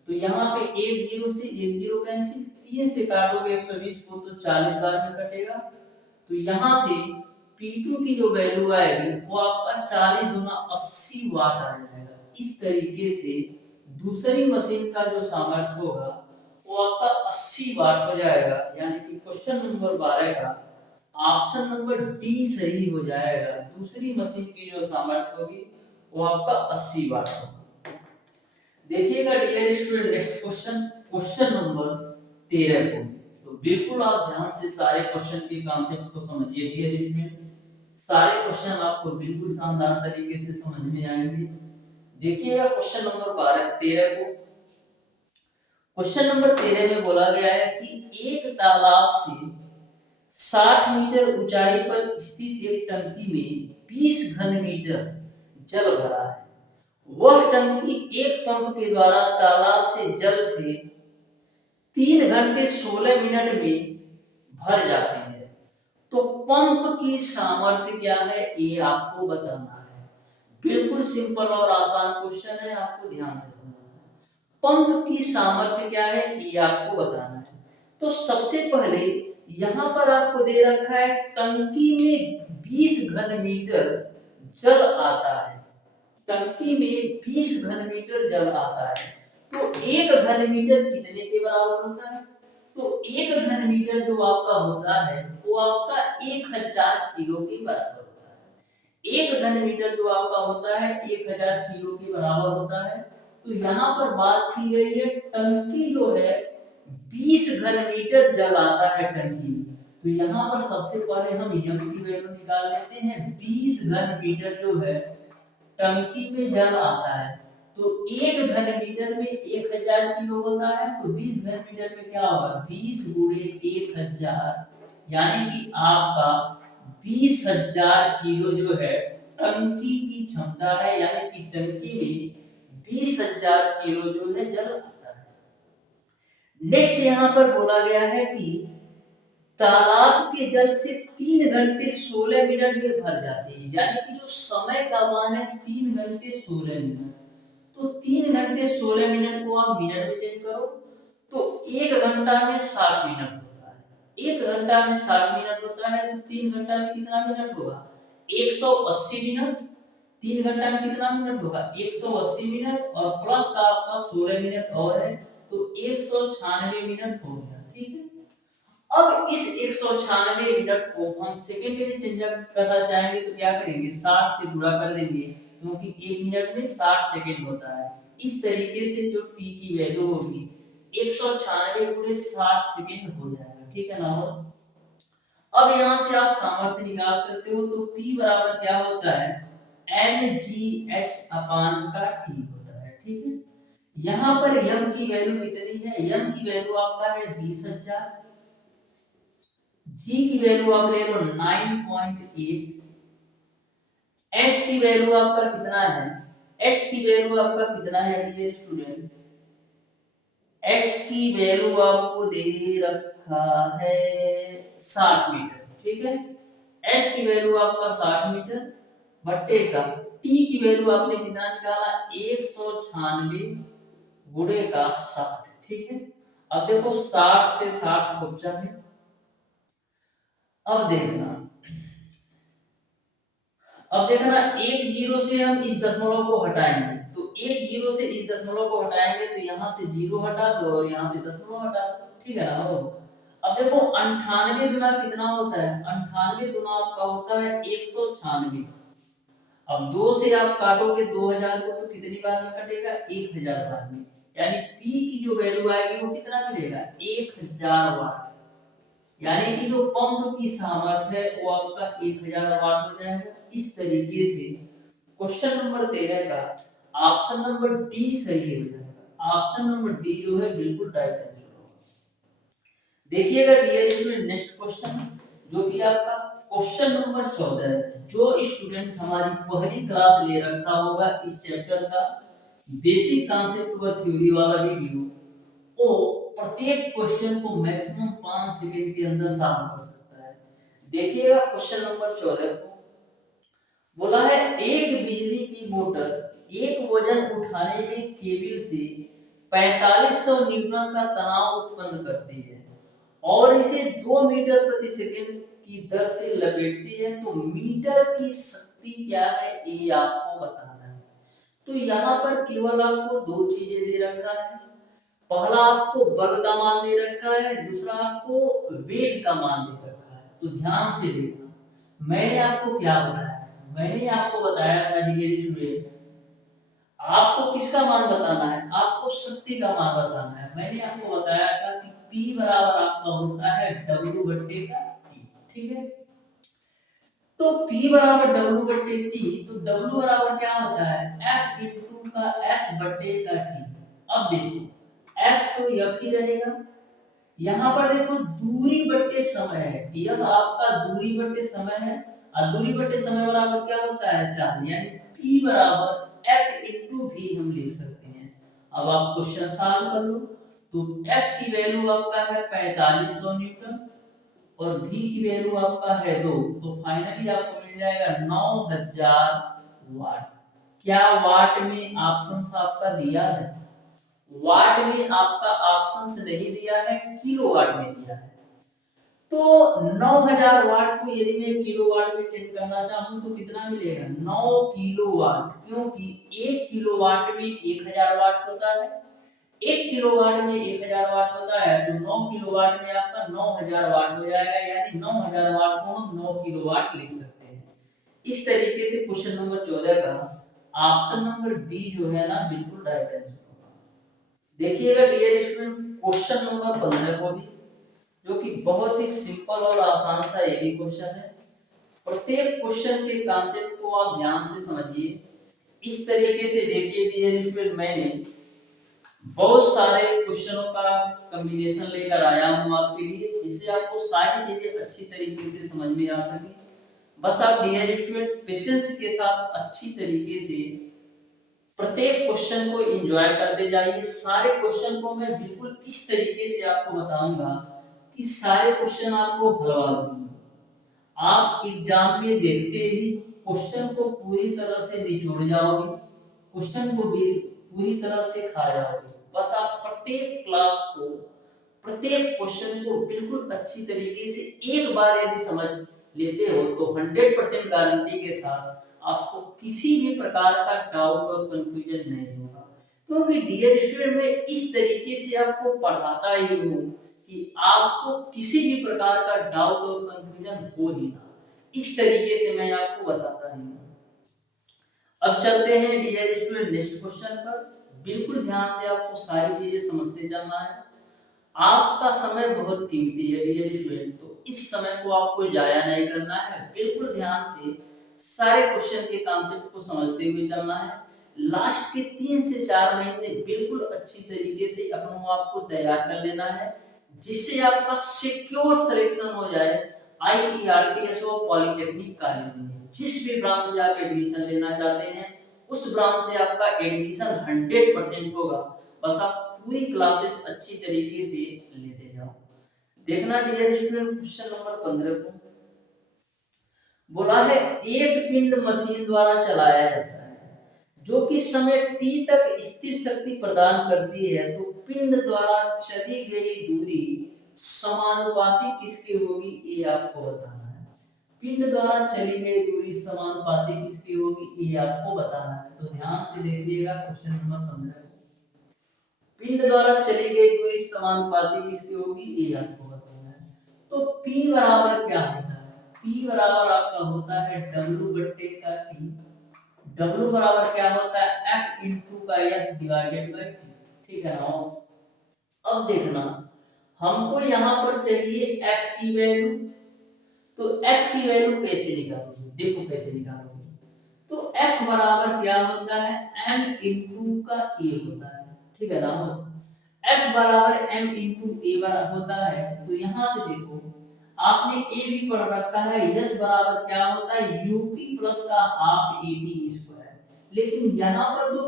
तो यहाँ पे एक जीरो से एक जीरो कैंसिल, 3 से काटोगे 120 को तो 40 बार में कटेगा, तो यहाँ से P2 की जो वैल्यू आएगी वो आपका 40 गुना 80 वाट आ जाएगा। इस तरीके से दूसरी मशीन का जो सामर्थ्य होगा वो आपका 80 वाट हो जाएगा, यानी कि क्वेश्चन नंबर 12 का ऑप्शन नंबर डी सही हो जाएगा। दूसरी मशीन की जो सामर्थ्य होगी वो आपका 80 वाट होगा। देखिएगा dear student next question, question number 13 को, तो बिल्कुल आप ध्यान से सारे क्वेश्चन के कॉन्सेप्ट को समझिए डियर स्टूडेंट, सारे क्वेश्चन आपको बिल्कुल शानदार तरीके से समझ में आएंगे। देखिएगा क्वेश्चन नंबर 13 को, क्वेश्चन नंबर 13 में बोला गया है कि एक तालाब से 60 मीटर ऊंचाई पर स्थित एक टंकी में 20 घन मीटर जल भरा है। वह टंकी एक पंप के द्वारा तालाब से जल से 3 घंटे 16 मिनट में भर जाती है। तो पंप की सामर्थ्य क्या है ये आपको बताना है। बिल्कुल सिंपल और आसान क्वेश्चन है, आपको ध्यान से समझना है। पंप की सामर्थ्य क्या है ये आपको बताना है। तो सबसे पहले यहाँ पर आपको दे रखा है टंकी में 20 घन मीटर जल आता है, टंकी में 20 घन मीटर जल आता है। तो एक घन मीटर कितने के बराबर होता है, तो एक घन मीटर जो आपका होता है वो आपका 1000 किलो के बराबर होता है। एक घन मीटर जो आपका होता है 1000 किलो के बराबर होता है। तो यहाँ पर बात की गई है टंकी जो है 20 घन मीटर जल आता है टंकी में, तो यहाँ पर सबसे पहले हम यम की वैल्यू निकाल लेते हैं। 20 घन मीटर जो है टंकी में जल आता है, तो एक घन मीटर में 1000 किलो होता है, तो 20 घन मीटर में क्या होगा 20 गुणे 1000, यानी कि आपका 20,000 किलो जो है टंकी की क्षमता है, यानी कि टंकी में 20,000 किलो जो है जल आता है। नेक्स्ट यहाँ पर बोला गया है कि तालाब के जल से 3 घंटे 16 मिनट में भर जाती है, यानी कि जो समय का मान है 3 घंटे 16 मिनट। तो तो 3 घंटे 16 मिनट को आप मिनट में चेंज करो तो 1 घंटा में 60 मिनट होता है। 1 घंटा में 60 मिनट होता है तो 3 घंटा में कितना मिनट होगा? 180 मिनट। 3 घंटा में कितना मिनट होगा? 180 मिनट और प्लस का आपका 16 मिनट और है तो 196 मिनट हो गया। ठीक है, अब इस 196 मिनट को हम सेकंड में चेंज करना चाहेंगे तो क्या करेंगे? 60 से गुणा कर देंगे क्योंकि 1 मिनट में 60 सेकंड होता है। इस तरीके से जो t की वैल्यू होगी 196 गुणे 60 सेकंड हो जाएगा। ठीक है ना? अब यहां से आप सामर्थ्य निकाल सकते हो तो p बराबर क्या होता है? mgh अपान का t होता है। ठीक है, यहां पर m की वैल्यू कितनी है? m की वैल्यू आपका है 20,000, g की वैल्यू आप ले लो 9.8, h की वैल्यू आपका कितना है? h की वैल्यू आपका कितना है डियर स्टूडेंट? h की वैल्यू आपको दे रखा है 60 मीटर। ठीक है, h की वैल्यू आपका 60 मीटर बट्टे का t की वैल्यू आपने कितना निकाला? 196 गुणे का 60। ठीक है, अब देखो 60 से 60 बचा है। अब देखना एक जीरो से हम इस दशमलव को हटाएंगे तो एक जीरो से इस दशमलव को हटाएंगे तो यहाँ से जीरो हटा दो और यहाँ से दशमलव हटा दो। ठीक है ना? अब देखो 98 गुना कितना होता है? 98 गुना आपका होता है 196। अब 2 से आप काटोगे 2000 को तो कितनी बार में कटेगा? 1000 बार में। यानी P की जो वैल्यू आएगी वो कितना मिलेगा? 1000 वाट। यानी कि जो पंप की सामर्थ्य है वो आपका 1000 वाट हो जाएगा। इस तरीके से क्वेश्चन नंबर 13 का ऑप्शन नंबर डी सही हो जाएगा। ऑप्शन नंबर डी जो है बिल्कुल राइट आंसर होगा। देखिएगा डियर स्टूडेंट नेक्स्ट क्वेश्चन जो कि आपका क्वेश्चन नंबर 14 है। जो स्टूडेंट हमारी पहली क्लास ले रखा होगा इस चैप्टर का बेसिक कॉन्सेप्ट व थ्योरी वाला वीडियो वो प्रत्येक क्वेश्चन को मैक्सिमम 5 सेकंड के अंदर सॉल्व कर सकता है। देखिएगा क्वेश्चन नंबर 14 को बोला है एक बिजली की मोटर एक वजन उठाने में केबल से 4500 न्यूटन का तनाव उत्पन्न करती है और इसे 2 मीटर प्रति सेकंड की दर से लपेटती है तो मीटर की शक्ति क्या है ये आपको बताना है। तो यहाँ पर केवल आपको दो चीजें दे रखा है। पहला आपको बल का मान दे रखा है, दूसरा आपको वेग का मान दे रखा है। तो ध्यान से देखना, मैंने आपको क्या बताया? मैंने आपको बताया था डियर स्टूडेंट आपको किसका मान बताना है? आपको शक्ति का मान बताना है। मैंने आपको बताया था कि P बराबर आपका होता है W बट्टे का T। ठीक है, तो P बराबर W बट्टे T तो W बराबर क्या होता है? F इंटू का S बट्टे का T। अब देखो F तो F ही रहेगा, यहाँ पर देखो दूरी बट्टे समय है, यह आपका दूरी बट्टे समय है और दूरी बट्टे समय बराबर क्या होता है? 4। यानी P बराबर F इंटू V हम लिख सकते हैं। अब आप क्वेश्चन सॉल्व कर लो तो F की वैल्यू आपका है 4500 न्यूटन और V की वैल्यू आपका है 2 तो फाइनली आपको मिल जाएगा 9000 वाट। क्या वाट में ऑप्शंस आपका दिया है? वाट में आपका ऑप्शंस नहीं दिया है, किलोवाट में दिया है। तो 9000 वाट को यदि मैं किलोवाट में चेंज करना चाहूं तो कितना मिलेगा? 9 किलोवाट, क्योंकि 1 किलोवाट में 1000 वाट होता है। 1 किलोवाट में 1000 वाट होता है तो 9 किलोवाट में आपका 9000 वाट हो जाएगा। यानी 9000 वाट को हम 9 किलोवाट लिख सकते हैं। इस तरीके से क्वेश्चन नंबर 14 का ऑप्शन नंबर बी जो है ना बिल्कुल राइट आंसर। देखिएगा डियर स्टूडेंट क्वेश्चन नंबर 15 को भी जो कि बहुत ही सिंपल और आसान सा ये भी क्वेश्चन है। प्रत्येक क्वेश्चन के कॉन्सेप्ट को आप ध्यान से समझिए। इस तरीके से देखिए डियर स्टूडेंट मैंने बहुत सारे क्वेश्चनों का कॉम्बिनेशन लेकर आया हूं आपके लिए जिससे आपको सारी चीजें अच्छी तरीके से समझ में आ सके। बस आप डियर स्टूडेंट पेशेंस के साथ अच्छी तरीके से प्रत्येक क्वेश्चन को एंजॉय करते जाइए। सारे क्वेश्चन को मैं बिल्कुल इस तरीके से आपको बताऊंगा कि सारे क्वेश्चन आपको हलवा देंगे। आप एग्जाम में देखते ही क्वेश्चन को पूरी तरह से निचोड़ जाओगे, क्वेश्चन को भी पूरी तरह से खा जाओगे। बस आप प्रत्येक क्लास को, प्रत्येक क्वेश्चन को बिल्कुल अच्छी तरीके से एक बार यदि समझ लेते हो तो 100% गारंटी के साथ आपको किसी भी प्रकार का डाउट और कंफ्यूजन नहीं होगा। क्योंकि डियर स्टूडेंट मैं इस तरीके से आपको पढ़ाता ही हूँ कि आपको किसी भी प्रकार का डाउट और कंफ्यूजन हो ही ना, इस तरीके से मैं आपको बताता ही हूँ। अब चलते हैं डियर स्टूडेंट नेक्स्ट क्वेश्चन पर। बिल्कुल ध्यान से आपको सारी चीजें समझते चलना है। आपका समय बहुत कीमती है डियर स्टूडेंट, तो इस समय को आपको जाया नहीं करना है। बिल्कुल ध्यान से सारे क्वेश्चन के कॉन्सेप्ट को समझते हुए चलना है। लास्ट के 3 से 4 महीने बिल्कुल अच्छी तरीके से अपने आप को तैयार कर लेना है, जिससे आपका सिक्योर सिलेक्शन हो जाए IELTS और पॉलिटेक्निक कॉलेज में। जिस भी ब्रांच से आप एडमिशन लेना चाहते हैं उस ब्रांच से आपका एडमिशन 100% होगा। बस आप पूरी क्लासेस अच्छी तरीके से लेते जाओ। देखना डियर स्टूडेंट क्वेश्चन नंबर 15 को बोला है एक पिंड मशीन द्वारा चलाया जाता है जो कि समय t तक स्थिर शक्ति प्रदान करती है, तो पिंड द्वारा चली गई दूरी समानुपाती किसकी होगी, ये आपको बताना है। पिंड द्वारा चली गई दूरी समानुपाती किसकी होगी, ये आपको बताना है। तो ध्यान से देखिएगा क्वेश्चन नंबर 15। पिंड द्वारा चली गई दूरी समानुपाती किसकी होगी, ये आपको बताना है। तो P बराबर क्या होता है, P बराबर आपका होता है W बट्टे का T। W बराबर क्या होता है F इंटू का F डिवाइडेड बाय T, ठीक है ना। अब देखना हमको यहाँ पर चाहिए F की वैल्यू, तो F की वैल्यू कैसे निकालोगे, देखो कैसे निकालोगे। तो F बराबर क्या होता है M इंटू का A होता है, ठीक है ना। F बराबर M इंटू A बराबर होता है, तो यहाँ से देखो आपने A भी पढ़ रखा है, S बराबर क्या होता है UT प्लस का हाफ AT स्क्वायर। लेकिन यहाँ पर जो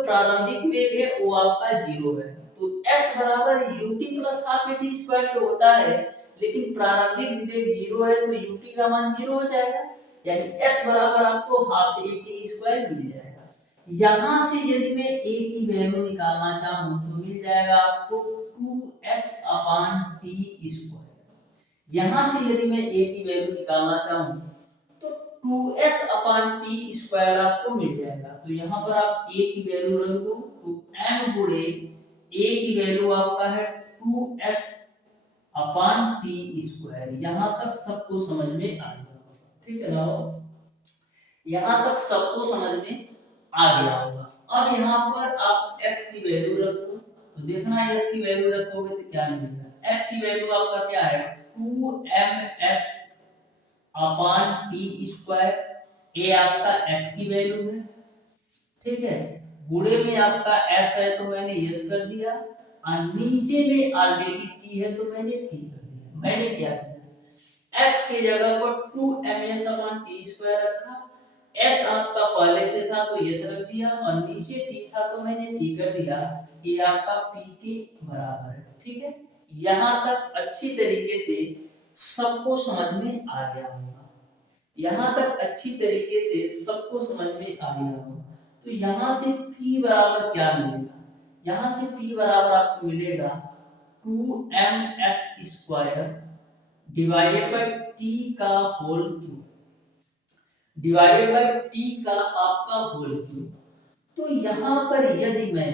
प्रारंभिक वेग है वो आपका 0 है, तो S बराबर UT plus half AT square तो होता है, लेकिन प्रारंभिक वेग 0 है तो UT का मान 0 हो जाएगा, यानी S बराबर आपको हाफ AT स्क्वायर मिल जाएगा। यहां से यदि मैं A की वैल्यू निकालना चाहूं तो मिल जाएगा आपको 2S अपॉन T स्क्वायर। यहां से यदि मैं A की वैल्यू निकालना चाहूं तो 2S अपॉन T स्क्वायर आपको मिल जाएगा। तो यहाँ पर आप A की वैल्यू रख दो, तो M गुणे A की वैल्यू आपका है 2S अपॉन T स्क्वायर। यहाँ तक सबको समझ में आ गया, ठीक है ना। यहाँ तक सबको समझ में आ गया होगा। अब यहाँ पर आप f की वैल्यू रखो, तो देखना f की वैल्यू रखोगे तो क्या मिलेगा। f की वैल्यू आपका क्या है 2ms अपॉन t स्क्वायर, ये आपका f की वैल्यू है, ठीक है। गुणे में आपका s है तो मैंने s कर दिया, और नीचे में ऑलरेडी t है तो मैंने t कर दिया। मैंने क्या किया f की जगह पर 2ms अपॉन t स्क्वायर रखा, s आपका पहले से था तो s रख दिया, और नीचे t था तो मैंने t कर दिया। ये आपका p के बराबर है, ठीक है। यहाँ तक अच्छी तरीके से सबको समझ में आ गया होगा। यहाँ तक अच्छी तरीके से सबको समझ में आ गया होगा। तो यहाँ से p बराबर क्या मिलेगा, यहाँ से p बराबर आपको मिलेगा 2ms square divided by t का whole cube, divided by t का आपका होल क्यूब। तो यहाँ पर यदि मैं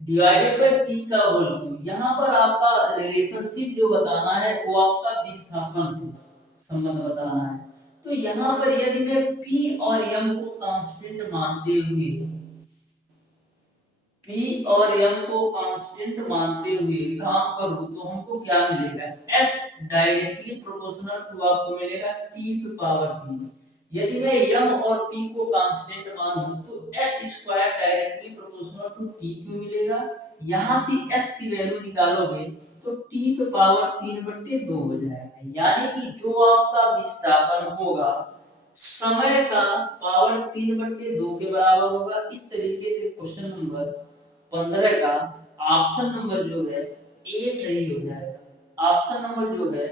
डिवाइडेड बाय t का होल क्यूब, यहाँ पर आपका रिलेशनशिप जो बताना है वो आपका विस्थापन से संबंध बताना है। तो यहाँ पर यदि मैं p और m को कांस्टेंट मानते हुए काम करूं तो हमको क्या मिलेगा s डायरेक्टली प्रोपोर्शनल टू आपको मिलेगा t की पावर 3। यदि मैं m और p को कांस्टेंट मानूं तो s square directly proportional to t क्यों मिलेगा। यहां से s की वैल्यू निकालोगे तो t की पावर 3/2 हो जाएगा, यानी कि जो आपका विस्थापन होगा समय का पावर 3/2 के बराबर होगा। इस तरीके से क्वेश्चन नंबर 15 का ऑप्शन नंबर जो है ए सही हो जाएगा। ऑप्शन नंबर जो है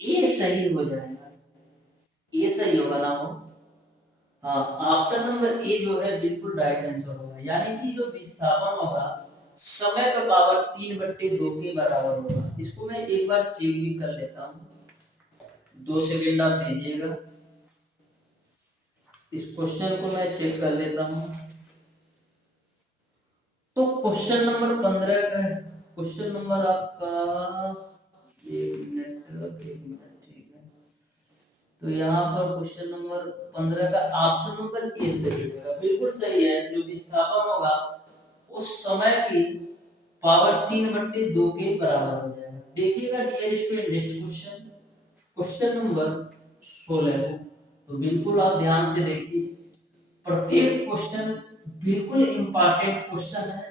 ए सही हो जाएगा, ए सही होगा ना हो। हाँ, ऑप्शन नंबर ए जो है बिल्कुल राइट आंसर होगा, यानी कि जो विस्थापन होगा समय का पावर 3/2 के बराबर होगा। इसको मैं एक बार चेक भी कर लेता हूँ, 2 सेकंड आप दीजिएगा। इस क्वेश्चन को मैं चेक कर लेता हूँ। तो क्वेश्चन नंबर 15 का है, क्वेश्चन नंबर आपका, एक मिनट, ठीक है। तो यहाँ पर क्वेश्चन नंबर 15 का ऑप्शन नंबर ए सही होगा, बिल्कुल सही है। जो विस्थापन होगा उस समय की पावर 3/2 के बराबर हो जाएगा। देखिएगा dear student, next question, question number 16। तो बिल्कुल आप ध्यान से देखिए, प्रत्येक क्वेश्चन बिल्कुल इंपॉर्टेंट क्वेश्चन है।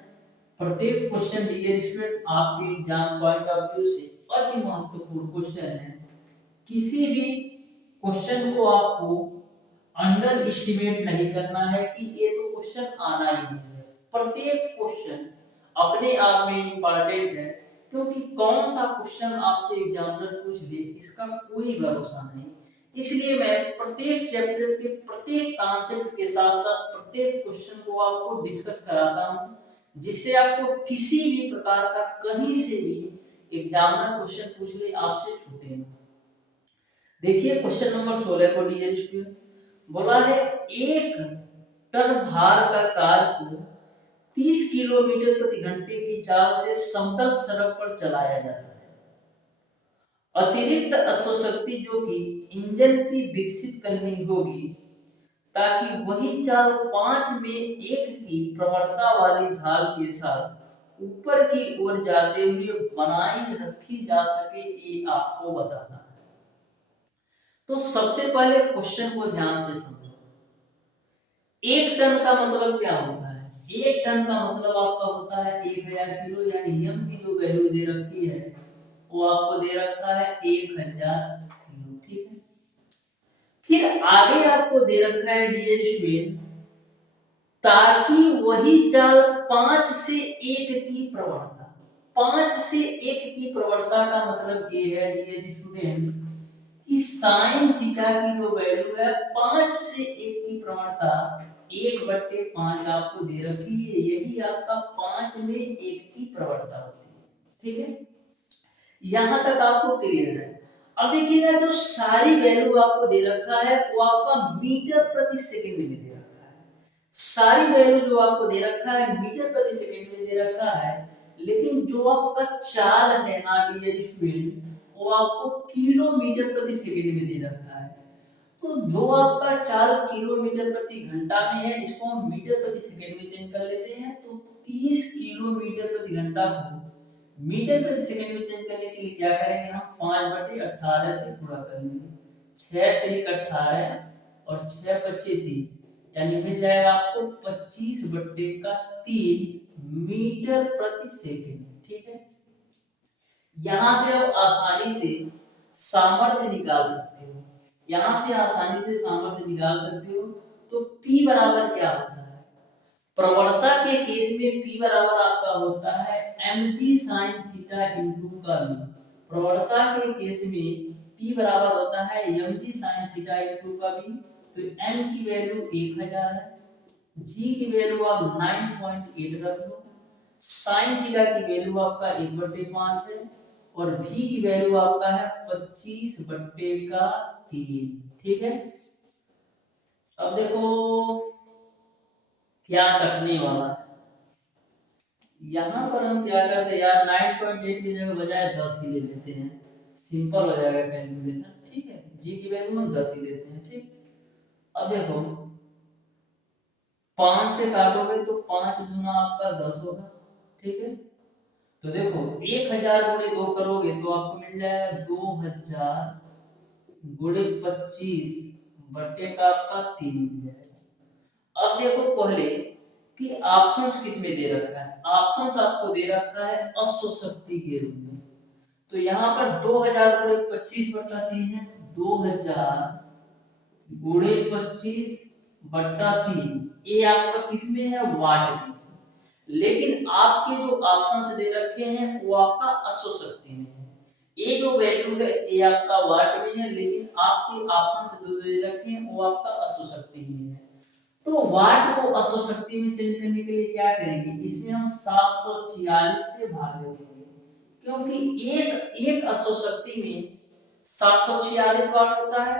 प्रत्येक क्वेश्चन डियर स्टूडेंट आपके एग्जाम पॉइंट ऑफ व्यू से अति महत्वपूर्ण क्वेश्चन है। किसी भी क्वेश्चन को आपको अंडर एस्टिमेट नहीं करना है कि ये तो क्वेश्चन आना ही नहीं है। प्रत्येक क्वेश्चन अपने आप में इंपॉर्टेंट है, क्योंकि कौन सा क्वेश्चन आपसे एग्जामिनर पूछ ले इसका कोई भरोसा नहीं। इसलिए मैं प्रत्येक चैप्टर के प्रत्येक कॉन्सेप्ट के साथ साथ प्रत्येक क्वेश्चन को आपको डिस्कस कराता हूं, जिससे आपको किसी भी प्रकार का कहीं से भी एग्जामिनर क्वेश्चन पूछ ले आपसे छूटे ना। देखिए क्वेश्चन नंबर 16 को डियर स्टूडेंट, बोला है 1 टन भार का कार को 30 किलोमीटर प्रति घंटे की चाल से समतल सड़क पर चलाया जाता है। अतिरिक्त अश्वशक्ति जो कि इंजन की विकसित करनी होगी ताकि वही चाल 5 में 1 की प्रवणता वाली ढाल के साथ ऊपर की ओर जाते हुए बनाई रखी जा सके, ये आपको बताना है। तो सबसे पहले क्वेश्चन को ध्यान से समझो। 1 टन का मतलब क्या होता है? 1 टन का मतलब आपका होता है 1000 किलो, यानी एम की जो वैल्यू दे रखी है वो आपको दे रखा है 1000 किलो, ठीक है। फिर आगे आपको दे रखा है डियर स्टूडेंट, ताकि वही चाल 5 से 1 की प्रवणता, 5 से 1 की प्रवणता का मतलब ये है डियर स्टूडेंट कि साइन थीटा की जो वैल्यू है 5 से 1 की प्रवणता 1/5 आपको दे रखी है, यही आपका 5 में 1 की प्रवणता होती है, ठीक है। यहां तक आपको क्लियर है। अब देखिएगा जो सारी वैल्यू आपको दे रखा है वो आपका मीटर प्रति सेकंड में दे रखा है। सारी वैल्यू जो आपको दे रखा है मीटर प्रति सेकंड में दे रखा है, लेकिन जो आपका चाल है ना डियर स्टूडेंट, वो आपको किलोमीटर प्रति सेकंड में दे रखा है। तो जो आपका चाल किलोमीटर प्रति घंटा में है, इसको हम मीटर प्रति सेकंड में चेंज कर लेते हैं। तो 30 किलोमीटर प्रति घंटा को मीटर प्रति सेकंड में चेंज करने के लिए क्या करेंगे, हम 5/18 से गुणा कर लेंगे। 6 3 18 और 6 25 30, यानी मिल जाएगा आपको 25/3 मीटर प्रति सेकंड, ठीक है। यहां से आप आसानी से सामर्थ्य निकाल सकते हो, यहां से आसानी से सामर्थ्य निकाल सकते हो। तो P बराबर क्या होता है? प्रवणता के केस में P बराबर आपका होता है mg sin थीटा इनटू का v। प्रवणता के केस में P बराबर होता है mg sin थीटा इनटू का v। तो m की वैल्यू 1000 है, g की वैल्यू आप 9.8 रख लो, sin थीटा की वैल्यू आपका 1/5 है और v की वैल्यू आपका है 25/3, ठीक है। अब देखो क्या कटने वाला है, यहां पर हम क्या करते हैं यार, 9.8 की जगह बजाय 10 ही ले लेते हैं, सिंपल हो जाएगा कैलकुलेशन, ठीक है। g की वैल्यू हम 10 ही लेते हैं, ठीक। अब देखो 5 से काटोगे तो 5 दूना आपका 10 होगा, ठीक है। तो देखो 1000 गुणे 2 करोगे तो आपको मिल जाएगा 2000 गुणे 25 बटे का आपका 3 मिल जाएगा। अब देखो पहले कि ऑप्शंस किस में दे रखा है, ऑप्शंस आपको दे रखा है अश्वशक्ति के रूप में। तो यहाँ पर 2000 गुणे 25/3 है, 2000 गुणे 25/3, ये आपका किस में है, वाट में। लेकिन आपके जो ऑप्शंस दे रखे हैं वो आपका अश्वशक्ति में है। ए जो वैल्यू है ये आपका वाट में है, लेकिन आपके ऑप्शन से जो दे रखे हैं वो आपका अश्वशक्ति में है। तो वाट को अश्वशक्ति में चेंज करने के लिए क्या करेंगे, इसमें हम 746 से भाग देंगे, क्योंकि एक अश्वशक्ति में 746 वाट होता है,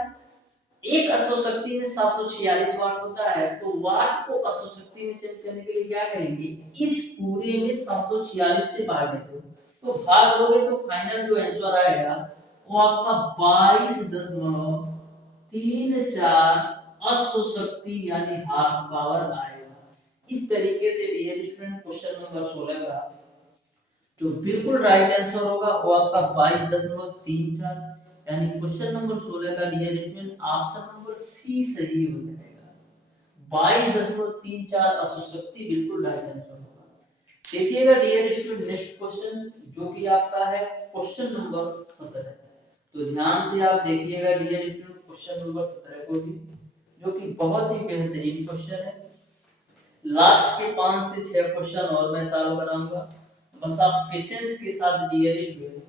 एक अश्वशक्ति में 746 वाट होता है। तो वाट को अश्वशक्ति में चेंज करने के लिए क्या करेंगे, इस पूरे में 746 से भाग देते हो, तो भाग दोगे तो फाइनल जो आंसर आएगा वो आपका 22.34 अश्वशक्ति यानी हार्स पावर आएगा। इस तरीके से डियर स्टूडेंट क्वेश्चन नंबर 16 का जो बिल्कुल राइट आंसर होगा वो आपका 22.34 यानी क्वेश्चन नंबर 16 का dear student option number C सही हो जाएगा। 22.34 अश्वशक्ति बिल्कुल राइट आंसर होगा। देखिएगा डियर स्टूडेंट नेक्स्ट क्वेश्चन जो कि आपका है क्वेश्चन नंबर 17। तो ध्यान से आप देखिएगा डियर स्टूडेंट क्वेश्चन नंबर 17 को भी, जो कि बहुत ही बेहतरीन क्वेश्चन है। लास्ट के 5 से 6 क्वेश्चन और मैं सॉल्व कराऊंगा, बस आप पेशेंस के साथ डियर स्टूडेंट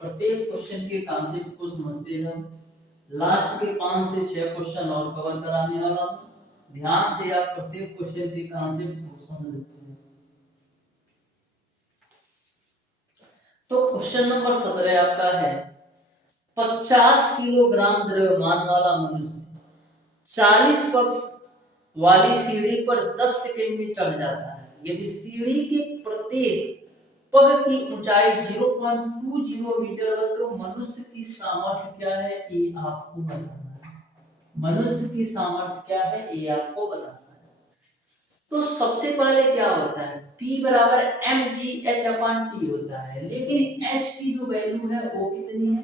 प्रत्येक क्वेश्चन के कॉन्सेप्ट को समझते जाओ। लास्ट के 5 से 6 क्वेश्चन और कवर कराने वाला हूं, ध्यान से आप प्रत्येक क्वेश्चन के कॉन्सेप्ट को समझते हैं। तो क्वेश्चन नंबर 17 आपका है 50 किलोग्राम द्रव्यमान वाला मनुष्य 40 पक्ष वाली सीढ़ी पर 10 सेकंड में चढ़ जाता है। यदि सीढ़ी के प्रत्येक पग की ऊंचाई 0.20 मीटर है तो मनुष्य की सामर्थ्य क्या है ये आपको बताना है। मनुष्य की सामर्थ्य क्या है ये आपको बताना है। तो सबसे पहले क्या होता है, P बराबर mgh/t होता है, लेकिन h की जो वैल्यू है वो कितनी है,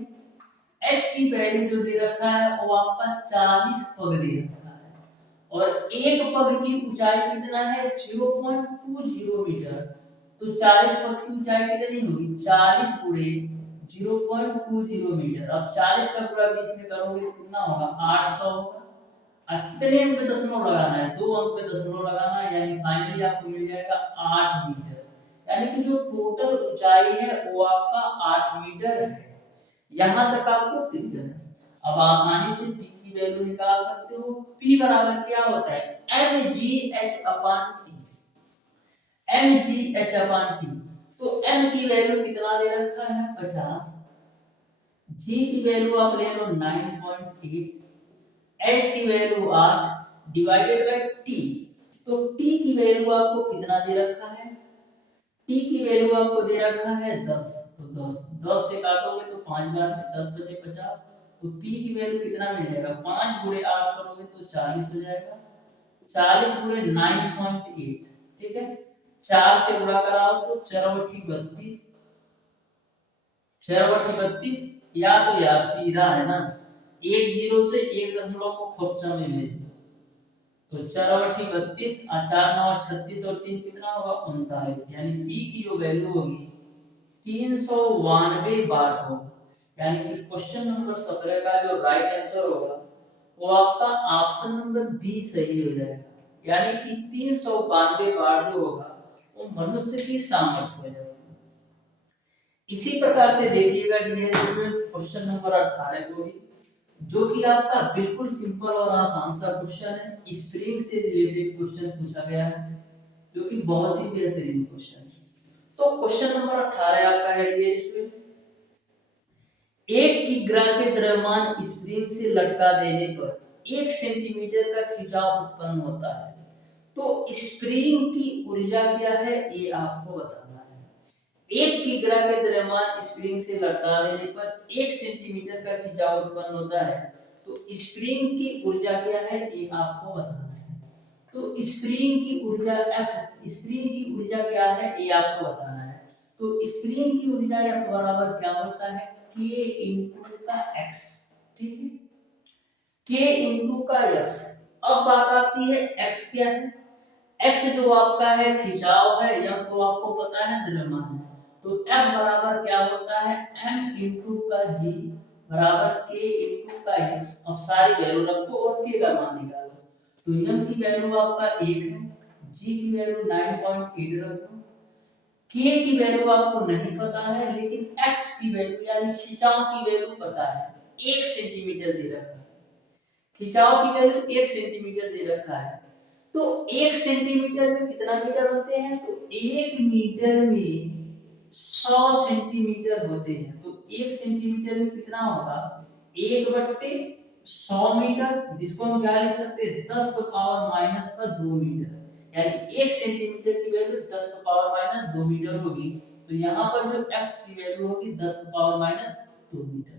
h की वैल्यू जो दे रखा है वो आपका 40 पग दे रखा है, और एक पग की ऊंचाई कितना है 0.20 मीटर। तो 40 पग की ऊंचाई कितनी होगी, 40 गुणे 0.20 मीटर। अब 40 का पूरा 20 में करोगे तो कितना होगा 800 होगा। कितने अंक पे दशमलव लगाना है, 2 अंक पे दशमलव लगाना है, यानी फाइनली आपको मिल जाएगा 8 मीटर। यानी कि जो टोटल ऊंचाई है वो आपका 8 मीटर है। यहां तक आपको क्लियर है। अब आसानी से p की वैल्यू निकाल सकते हो। p बराबर क्या होता है mgh/t, mgh/t। तो m की वैल्यू कितना दे रखा है 50, g की वैल्यू आप ले लो 9.8, h की वैल्यू 8 डिवाइडेड बाय t। तो t की वैल्यू आपको कितना दे रखा है, t की वैल्यू आपको दे रखा है 10। तो 10 से काटोगे तो 5 बार में 10 बचे 50। तो p की वैल्यू कितना मिल जाएगा, 5 गुणे 8 करोगे तो 40 हो जाएगा, 40 गुणे 9.8, ठीक है। 4 से गुणा कराओ तो 4×32, 4×32, या तो यार सीधा है ना, एक जीरो से एक दशमलव को खोपचा में भेज दो, तो 4×32, 4×9 = 36 और 3 कितना होगा 39, यानी p की जो वैल्यू होगी 392 वाट होगा। यानी कि क्वेश्चन नंबर 17 का जो राइट आंसर होगा वो आपका ऑप्शन नंबर बी सही हो जाएगा। यानी कि 392 वाट जो होगा वो मनुष्य की सामर्थ्य हो जाएगी। इसी प्रकार से देखिएगा डियर स्टूडेंट क्वेश्चन नंबर 18 को भी, जो कि आपका बिल्कुल सिंपल और आसान सा क्वेश्चन है। स्प्रिंग से रिलेटेड क्वेश्चन पूछा गया है, जो कि बहुत ही बेहतरीन क्वेश्चन है। तो क्वेश्चन नंबर 18 आपका है डियर स्टूडेंट, एक किग्रा के द्रव्यमान स्प्रिंग से लटका देने पर 1 सेंटीमीटर का खिंचाव उत्पन्न होता है। तो स्प्रिंग की ऊर्जा क्या है ये आपको बताना है। एक किग्रा के द्रव्यमान स्प्रिंग से लटका देने पर 1 सेंटीमीटर का खिंचाव उत्पन्न होता है। तो स्प्रिंग की ऊर्जा क्या है ये आपको बताना है। तो स्प्रिंग की ऊर्जा F, स्प्रिंग की ऊर्जा क्या है ये आपको बताना है। तो स्प्रिंग की ऊर्जा F बराबर क्या होता है K इंटू का x, ठीक है, K इंटू का x। अब बात आती है x क्या है, x जो आपका है खिंचाव है, या तो आपको पता है द्रव्यमान है। तो F बराबर क्या होता है m इंटू का g बराबर K इंटू का x। अब सारी वैल्यू रखो और K का मान निकालो। तो m की वैल्यू आपका 1 है, g की वैल्यू 9.8 रखो, के की वैल्यू आपको नहीं पता है, लेकिन एक्स की वैल्यू यानी खिंचाव की वैल्यू पता है। 1 सेंटीमीटर दे रखा है, खिंचाव की वैल्यू 1 सेंटीमीटर दे रखा है। तो 1 सेंटीमीटर में कितना मीटर होते हैं? तो 1 मीटर में 100 सेंटीमीटर होते हैं। तो 1 सेंटीमीटर में कितना होगा? 1/100 मीटर, जिसको हम क्या लिख सकते हैं? 10⁻² मीटर। यानी 1 सेंटीमीटर की वैल्यू 10⁻² मीटर होगी। तो यहाँ पर जो x की वैल्यू होगी 10⁻² मीटर।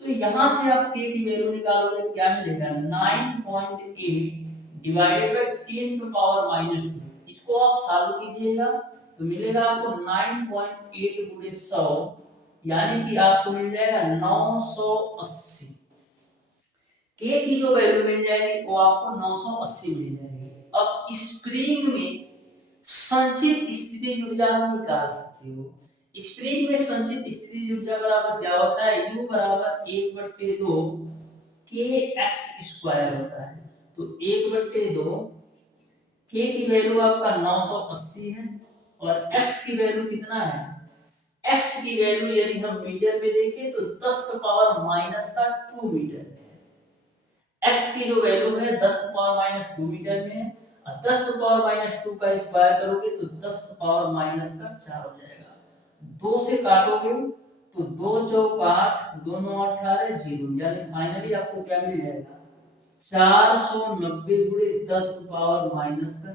तो यहाँ से आप k की वैल्यू निकालोगे तो क्या मिलेगा? 9.8 डिवाइडेड बाय 10⁻²। इसको आप सॉल्व कीजिएगा तो मिलेगा आपको 9.8 गुणे 100, यानी कि आपको मिल जाएगा 980। के की जो वैल्यू मिल जाएगी वो आपको 980 मिल जाएगी। अब स्प्रिंग में संचित स्थिति ऊर्जा आप निकाल सकते हो। स्प्रिंग में संचित स्थिति ऊर्जा बराबर क्या होता है? U बराबर 1/2 kx² होता है। तो 1/2 k की वैल्यू आपका 980 है और x की वैल्यू कितना है? x की वैल्यू यदि हम मीटर में देखें तो 10⁻² मीटर है। x की जो वैल्यू है 10⁻² मीटर में है और 10⁻² का स्क्वायर करोगे तो 10⁻⁴ हो जाएगा। 2 से काटोगे तो 2 चौक 8, 2 9 18 0, यानी फाइनली आपको क्या मिल जाएगा? 490 गुणे 10⁻⁴।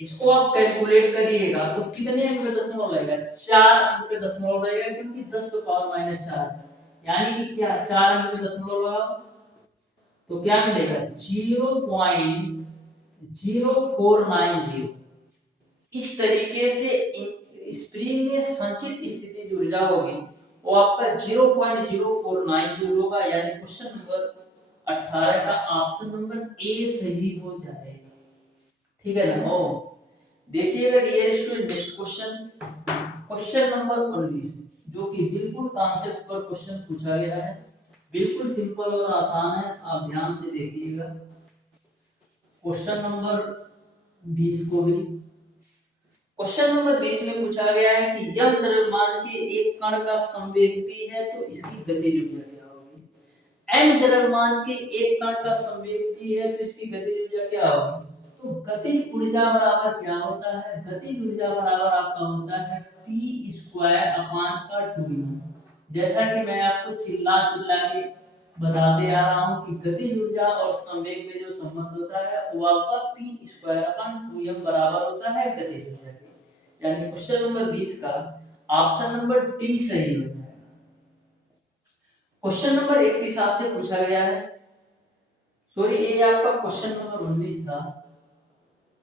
इसको आप कैलकुलेट करिएगा तो कितने अंक पे दशमलव लगेगा? 4 अंक पे दशमलव लगेगा, क्योंकि 10⁻⁴ है। यानी कि क्या 4 अंक पे दशमलव लगाओ तो क्या मिलेगा? 0.0490। इस तरीके से स्प्रिंग में संचित स्थिति ऊर्जा होगी वो आपका 0.0490 होगा। यानी क्वेश्चन नंबर 18 का ऑप्शन नंबर ए सही हो जाएगा। ठीक है ना? ओ देखिएगा dear student, next question, question number 19, जो कि बिल्कुल कॉन्सेप्ट पर क्वेश्चन पूछा गया है। बिल्कुल सिंपल और आसान है, आप ध्यान से देखिएगा। क्वेश्चन नंबर 20 को भी, क्वेश्चन नंबर 20 में पूछा गया है कि यम द्रव्यमान के एक कण का संवेग p है तो इसकी गतिज ऊर्जा क्या होगी? m द्रव्यमान के एक कण का संवेग p है तो इसकी गतिज ऊर्जा क्या होगी? तो गतिज ऊर्जा बराबर क्या होता है? गतिज ऊर्जा बराबर आपका होता है p²/2m। जैसा कि मैं आपको चिल्ला चिल्ला के बताते आ रहा हूं कि गतिज ऊर्जा और संवेग में जो संबंध होता है वो आपका p²/2m बराबर होता है गतिज ऊर्जा के। यानी क्वेश्चन नंबर 20 का ऑप्शन नंबर डी सही हो जाएगा। क्वेश्चन नंबर 31 आपसे पूछा गया है, सॉरी ये आपका क्वेश्चन नंबर 19 था,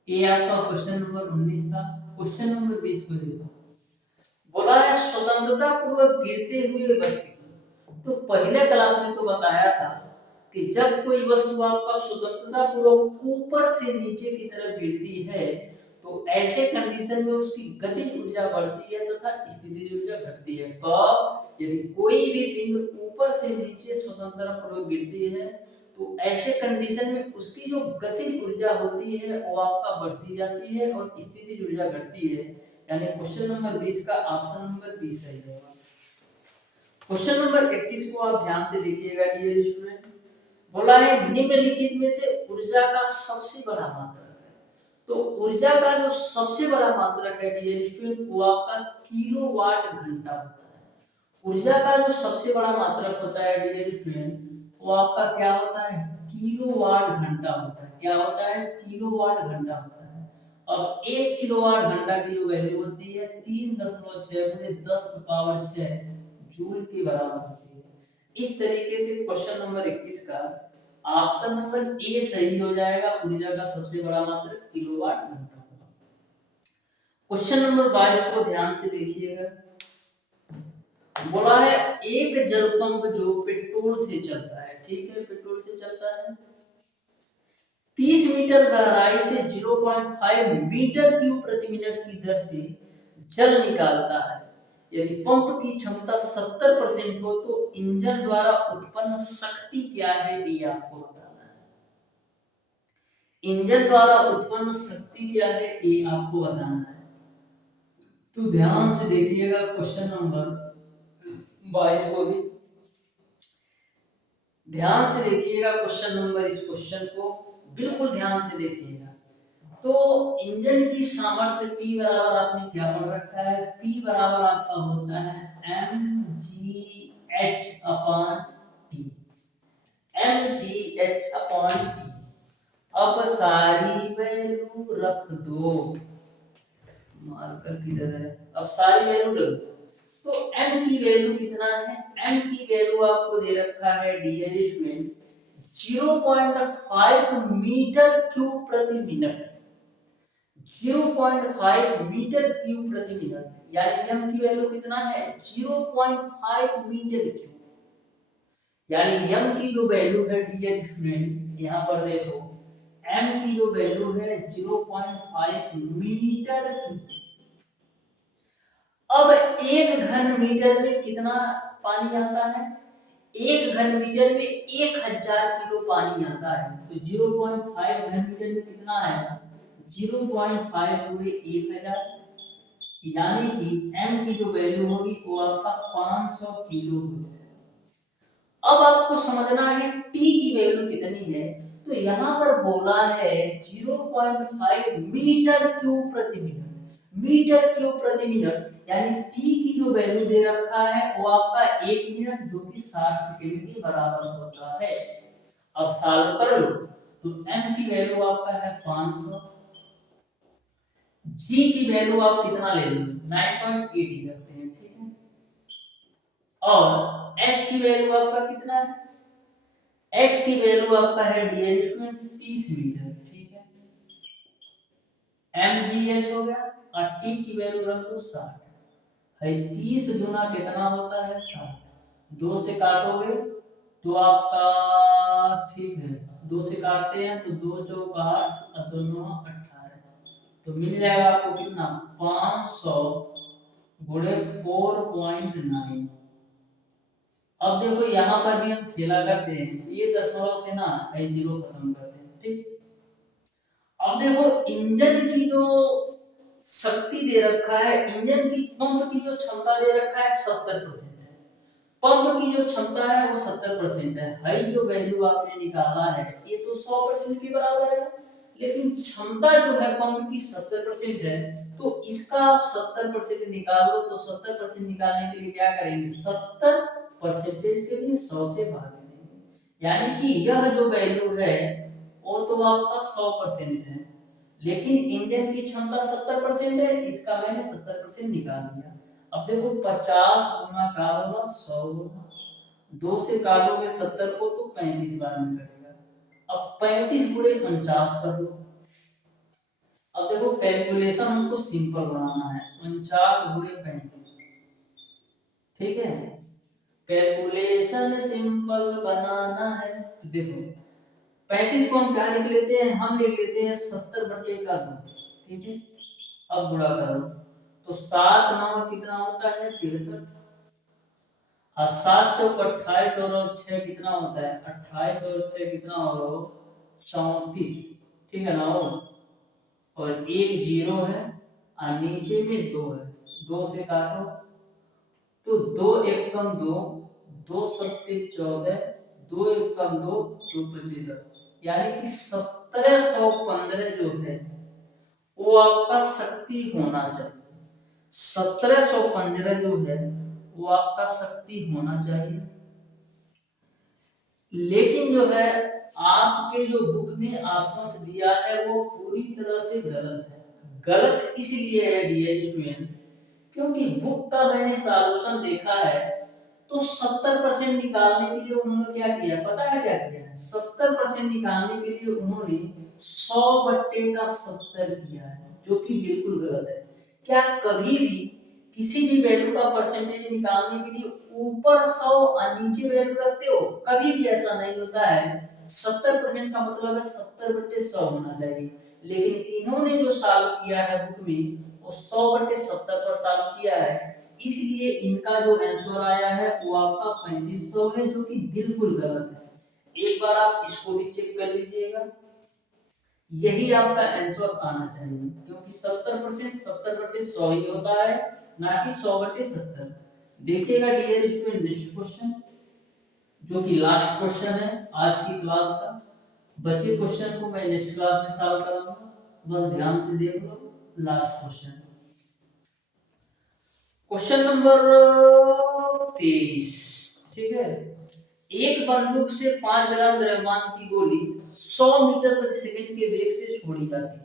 ये आपका क्वेश्चन नंबर 19 था। क्वेश्चन नंबर 20 को देखो, बोला है स्वतंत्रता पूर्वक गिरते हुए वस्तु। तो पहले क्लास में तो बताया था कि जब कोई वस्तु आपका स्वतंत्रता पूर्वक ऊपर से नीचे की तरफ गिरती है तो ऐसे कंडीशन में उसकी गतिज ऊर्जा बढ़ती है तथा स्थितिज ऊर्जा घटती है। कब? यदि कोई भी पिंड ऊपर से नीचे स्वतंत्रता पूर्वक गिरती है तो ऐसे कंडीशन में उसकी जो गतिज ऊर्जा होती है वो आपका बढ़ती जाती है और स्थितिज ऊर्जा घटती है। यानी क्वेश्चन नंबर 20 का ऑप्शन नंबर बी सही होगा। क्वेश्चन नंबर 31 को आप ध्यान से देखिएगा डियर स्टूडेंट। बोला है निम्नलिखित में से ऊर्जा का सबसे बड़ा मात्रक है। तो ऊर्जा का जो सबसे बड़ा मात्रक है डियर स्टूडेंट वो आपका किलोवाट घंटा होता है। ऊर्जा का जो सबसे बड़ा मात्रक होता है डियर स्टूडेंट वो आपका क्या होता है? किलोवाट घंटा होता है। क्या होता है? किलोवाट घंटा होता है। अब 1 किलोवाट घंटा की जो वैल्यू होती है 3.6 गुणे 10⁻6 जूल के बराबर होती है। इस तरीके से क्वेश्चन नंबर 21 का ऑप्शन नंबर ए सही हो जाएगा। ऊर्जा का सबसे बड़ा मात्रक किलोवाट घंटा। क्वेश्चन नंबर 22 को ध्यान से देखिएगा। बोला है एक जल पंप जो पेट्रोल से चलता है, ठीक है, पेट्रोल से चलता है, 30 मीटर गहराई से 0.5 मीटर क्यूब प्रति मिनट की दर से जल निकालता है। यदि पंप की क्षमता 70% हो तो इंजन द्वारा उत्पन्न शक्ति क्या है ये आपको बताना है। इंजन द्वारा उत्पन्न शक्ति क्या है ये आपको बताना है। तो ध्यान से देखिएगा क्वेश्चन नंबर 22 को भी ध्यान से देखिएगा। क्वेश्चन नंबर, इस क्वेश्चन को बिल्कुल ध्यान से देखिएगा। तो इंजन की सामर्थ्य P बराबर आपने क्या पढ़ रखा है? P बराबर आपका होता है mgh upon T, mgh upon T। अब सारी वैल्यू रख दो, मार्कर किधर है? अब सारी वैल्यू रख दो। तो m की वैल्यू कितना है? m की वैल्यू आपको दे रखा है डियर स्टूडेंट 0.5 मीटर क्यूब प्रति मिनट, 0.5 मीटर क्यूब प्रति मिनट, यानी m की वैल्यू कितना है? 0.5 मीटर क्यूब। यानी m की जो वैल्यू है डियर स्टूडेंट, यहां पर देखो m की जो वैल्यू है 0.5 मीटर क्यूब। अब एक घन मीटर में कितना पानी आता है? एक घन मीटर में 1000 किलो पानी आता है। तो 0.5 घन मीटर में कितना आएगा? 0.5 गुणे 1000, यानी कि m की जो वैल्यू होगी वो आपका 500 किलो हो जाएगा। अब आपको समझना है t की वैल्यू कितनी है। तो यहाँ पर बोला है 0.5 मीटर क्यूब प्रति मिनट, मीटर क्यूब प्रति मिनट, यानी t की जो वैल्यू दे रखा है वो आपका 1 मिनट जो कि 60 सेकंड के बराबर होता है। अब सॉल्व कर लो। तो m की वैल्यू आपका है 500, g की वैल्यू आप कितना ले लो? 9.80 रखते हैं, ठीक है। और h की वैल्यू आपका कितना है? h की वैल्यू आपका है डियर स्टूडेंट 30 मीटर, ठीक है। mgh हो गया और t की वैल्यू रख दो 60 है। 30 गुना कितना होता है? 60। 2 से काटोगे तो आपका, ठीक है, 2 से काटते हैं तो 2 चौक 8 और 2 9 18, तो मिल जाएगा आपको कितना? 500 गुणे 4.9। अब देखो यहाँ पर भी हम खेला करते हैं, ये दशमलव से ना है जीरो खत्म करते हैं, ठीक। अब देखो इंजन की जो शक्ति दे रखा है, इंजन की पंप की जो क्षमता दे रखा है 70% है। पंप की जो क्षमता है वो 70% है। हाई जो वैल्यू आपने निकाला है ये तो 100% के बराबर है, लेकिन क्षमता जो है पंप की 70% है। तो इसका आप 70% निकाल लो। तो 70% निकालने के लिए क्या करेंगे? 70% के लिए 100 से भाग देंगे, यानी कि यह जो वैल्यू है वो तो आपका 100% है, लेकिन इंजन की क्षमता 70% है, इसका मैंने 70% निकाल दिया। अब देखो 50 गुना का होगा 100 होगा, 2 से काटोगे 70 को तो 35 बार में कटेगा। अब 35 गुणे 49 कर लो। अब देखो कैलकुलेशन हमको सिंपल बनाना है, 49 गुणे 35, ठीक है। कैलकुलेशन सिंपल बनाना है तो देखो 35 को हम क्या लिख लेते हैं? हम लिख लेते हैं 70/2, ठीक है। अब गुणा करो तो 7 9 कितना होता है? 63, और 7 चौक 28 और 6 कितना होता है? 28 और 6 कितना हो? 34, ठीक है ना। और एक जीरो है और नीचे में 2 है, 2 से काटो तो 2 एकम 2, 2 सत्ते 14, 2 एकम 2, 2 पचे 10, यानी कि 1715 जो है वो आपका शक्ति होना चाहिए। 1715 जो है वो आपका शक्ति होना चाहिए। लेकिन जो है आपके जो बुक में ऑप्शंस दिया है वो पूरी तरह से गलत है। गलत इसलिए है डियर स्टूडेंट क्योंकि बुक का मैंने सॉल्यूशन देखा है तो 70% निकालने के लिए उन्होंने क्या किया पता है? क्या किया है? 70% निकालने के लिए उन्होंने 100/70 किया है, जो कि बिल्कुल गलत है। क्या कभी भी किसी भी वैल्यू का परसेंटेज निकालने के लिए ऊपर 100 और नीचे वैल्यू रखते हो? कभी भी ऐसा नहीं होता है। 70% का मतलब है 70/100 होना चाहिए, लेकिन इन्होंने जो सॉल्व किया है बुक में वो 100/70 पर सॉल्व किया है, इसलिए इनका जो आंसर आया है वो आपका 3500 है, जो कि बिल्कुल गलत है। एक बार आप इसको भी चेक कर लीजिएगा। यही आपका आंसर आना चाहिए, क्योंकि 70% 70/100 ही होता है, ना कि 100/70। देखिएगा डियर स्टूडेंट नेक्स्ट क्वेश्चन, जो कि लास्ट क्वेश्चन है आज की क्लास का। बचे क्वेश्चन को मैं नेक्स्ट क्लास में सॉल्व कराऊंगा, बस ध्यान से देख लो। लास्ट क्वेश्चन, क्वेश्चन नंबर 23, ठीक है। एक बंदूक से 5 ग्राम द्रव्यमान की गोली 100 मीटर प्रति सेकंड के वेग से छोड़ी जाती है।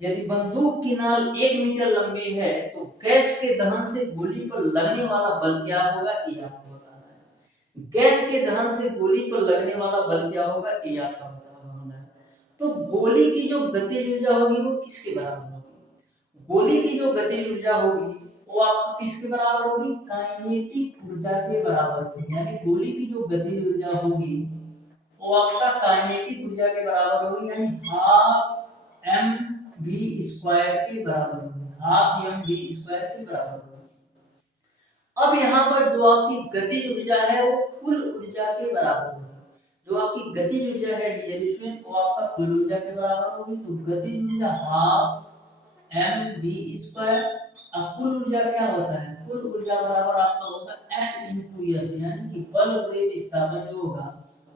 यदि बंदूक की नाल 1 मीटर लंबी है तो गैस के दहन से गोली पर लगने वाला बल क्या होगा, ये आपको बताना है। गैस के दहन से गोली पर लगने वाला बल क्या होगा, ये आपको बताना है। तो गोली की जो गतिज ऊर्जा होगी वो किसके बराबर होगी? गोली की जो गतिज ऊर्जा होगी वो आपको किसके बराबर होगी? काइनेटिक ऊर्जा के बराबर होगी। यानी गोली की जो गतिज ऊर्जा होगी वो आपका काइनेटिक ऊर्जा के बराबर होगी, यानी हाफ एम वी स्क्वायर के बराबर होगी, हाफ एम वी स्क्वायर के बराबर होगी। अब यहाँ पर जो आपकी गतिज ऊर्जा है वो कुल ऊर्जा के बराबर होगी। जो आपकी गतिज ऊर्जा है डियर स्टूडेंट वो आपका कुल ऊर्जा के बराबर होगी। तो गतिज ऊर्जा हाफ एम वी स्क्वायर, अब कुल ऊर्जा क्या होता है? कुल ऊर्जा बराबर आपका होगा F into S, यानी कि बल गुणे विस्थापन जो होगा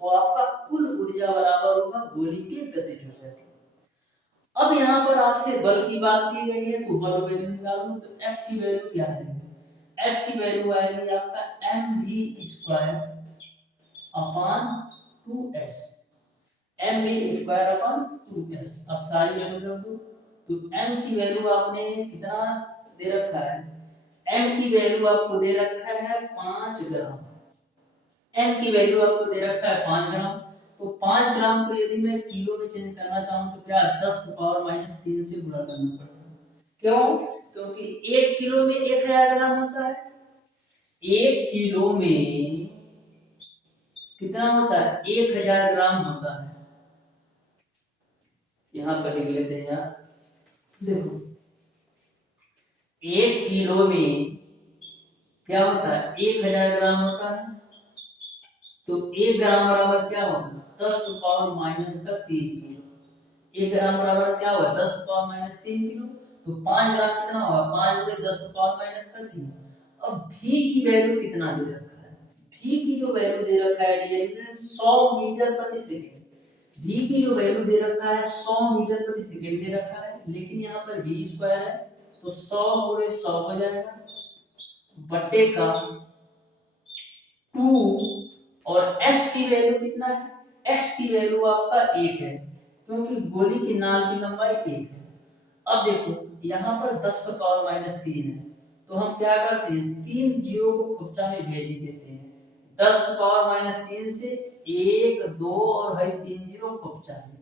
वो आपका कुल ऊर्जा बराबर होगा गोली के गतिज ऊर्जा के। अब यहाँ पर आपसे बल की बात की गई है तो बल वैल्यू निकालो। तो F की वैल्यू क्या है? F की वैल्यू आएगी आपका mv square upon 2s, mv square upon 2s। अब सारी वैल्यू रख दो। तो m की वैल्यू आपने कितना दे रखा है? m की वैल्यू आपको दे रखा है 5 ग्राम। m की वैल्यू आपको दे रखा है 5 ग्राम। तो 5 ग्राम को यदि मैं किलो में चेंज करना चाहूं तो क्या 10⁻³ से गुणा करना पड़ेगा। क्यों? क्योंकि 1 किलो में 1000 ग्राम होता है। 1 किलो में कितना होता है? 1000 ग्राम होता है। यहां पर लिख लेते हैं यार, देखो 1 किलो में क्या होता है? 1000 ग्राम होता है। तो 1 ग्राम बराबर क्या होगा? 10⁻³ किलो। 1 ग्राम बराबर क्या होगा? 10⁻³ किलो। तो 5 ग्राम कितना होगा? 5 × 10⁻³ अब v की वैल्यू कितना दे रखा है? v की जो वैल्यू दे रखा है डियर फ्रेंड 100 मीटर प्रति सेकंड। v की जो वैल्यू दे रखा है 100 मीटर प्रति सेकंड दे रखा है, लेकिन यहाँ पर v स्क्वायर है तो 100 × 100 हो जाएगा बटे का 2। और s की वैल्यू कितना है? s की वैल्यू आपका 1 है, क्योंकि गोली की नाल की लंबाई 1 है। अब देखो यहाँ पर 10⁻³ है, तो हम क्या करते हैं? 3 जीरो को खुपचा में भेज देते हैं। 10⁻³ से 1 2 और है 3 जीरो खुपचा में,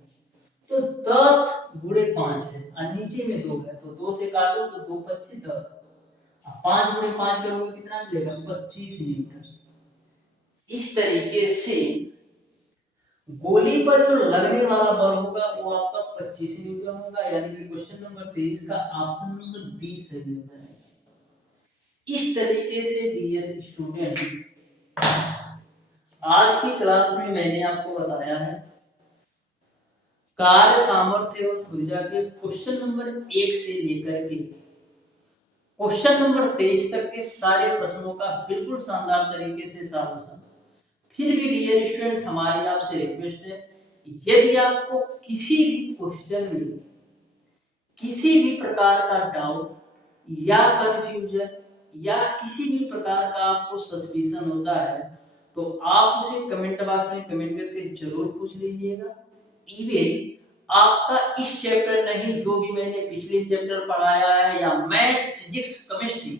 तो 10 × 5 है और नीचे में 2 है, तो 2 से काटो तो 2 × 5 10। 5 × 5 करोगे कितना मिलेगा? 25 मीटर। इस तरीके से गोली पर जो लगने वाला बल होगा वो आपका 25 न्यूटन होगा, यानी कि क्वेश्चन नंबर 23 का ऑप्शन नंबर बी सही हो जाएगा। इस तरीके से डियर स्टूडेंट आज की क्लास में मैंने आपको बताया है कार्य सामर्थ्य और ऊर्जा के क्वेश्चन नंबर 1 से लेकर के क्वेश्चन नंबर 23 तक के सारे प्रश्नों का बिल्कुल शानदार तरीके से सॉल्यूशन। फिर भी डियर स्टूडेंट हमारी आपसे रिक्वेस्ट है, यदि आपको किसी भी क्वेश्चन में किसी भी प्रकार का डाउट या कंफ्यूजन या किसी भी प्रकार का आपको सस्पिशन होता है तो आप उसे कमेंट बॉक्स में कमेंट करके जरूर पूछ लीजिएगा। इवन आपका इस चैप्टर नहीं, जो भी मैंने पिछले चैप्टर पढ़ाया है या मैथ फिजिक्स केमिस्ट्री,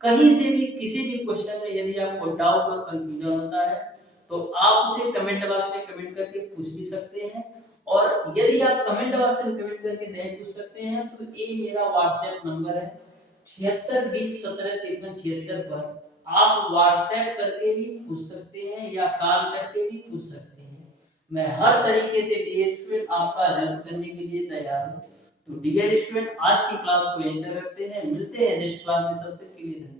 कहीं से भी किसी भी क्वेश्चन में यदि आपको डाउट और कंफ्यूजन होता है तो आप उसे कमेंट बॉक्स में कमेंट करके पूछ भी सकते हैं। और यदि आप कमेंट बॉक्स में कमेंट करके नहीं पूछ सकते हैं तो ये मेरा व्हाट्सएप नंबर है 7620175376 पर आप व्हाट्सएप करके भी पूछ सकते हैं या कॉल करके भी पूछ सकते हैं। मैं हर तरीके से डियर स्टूडेंट आपका हेल्प करने के लिए तैयार हूँ। तो डियर स्टूडेंट आज की क्लास को यहीं तक रखते हैं, मिलते हैं नेक्स्ट क्लास में, तब तक के लिए धन्यवाद।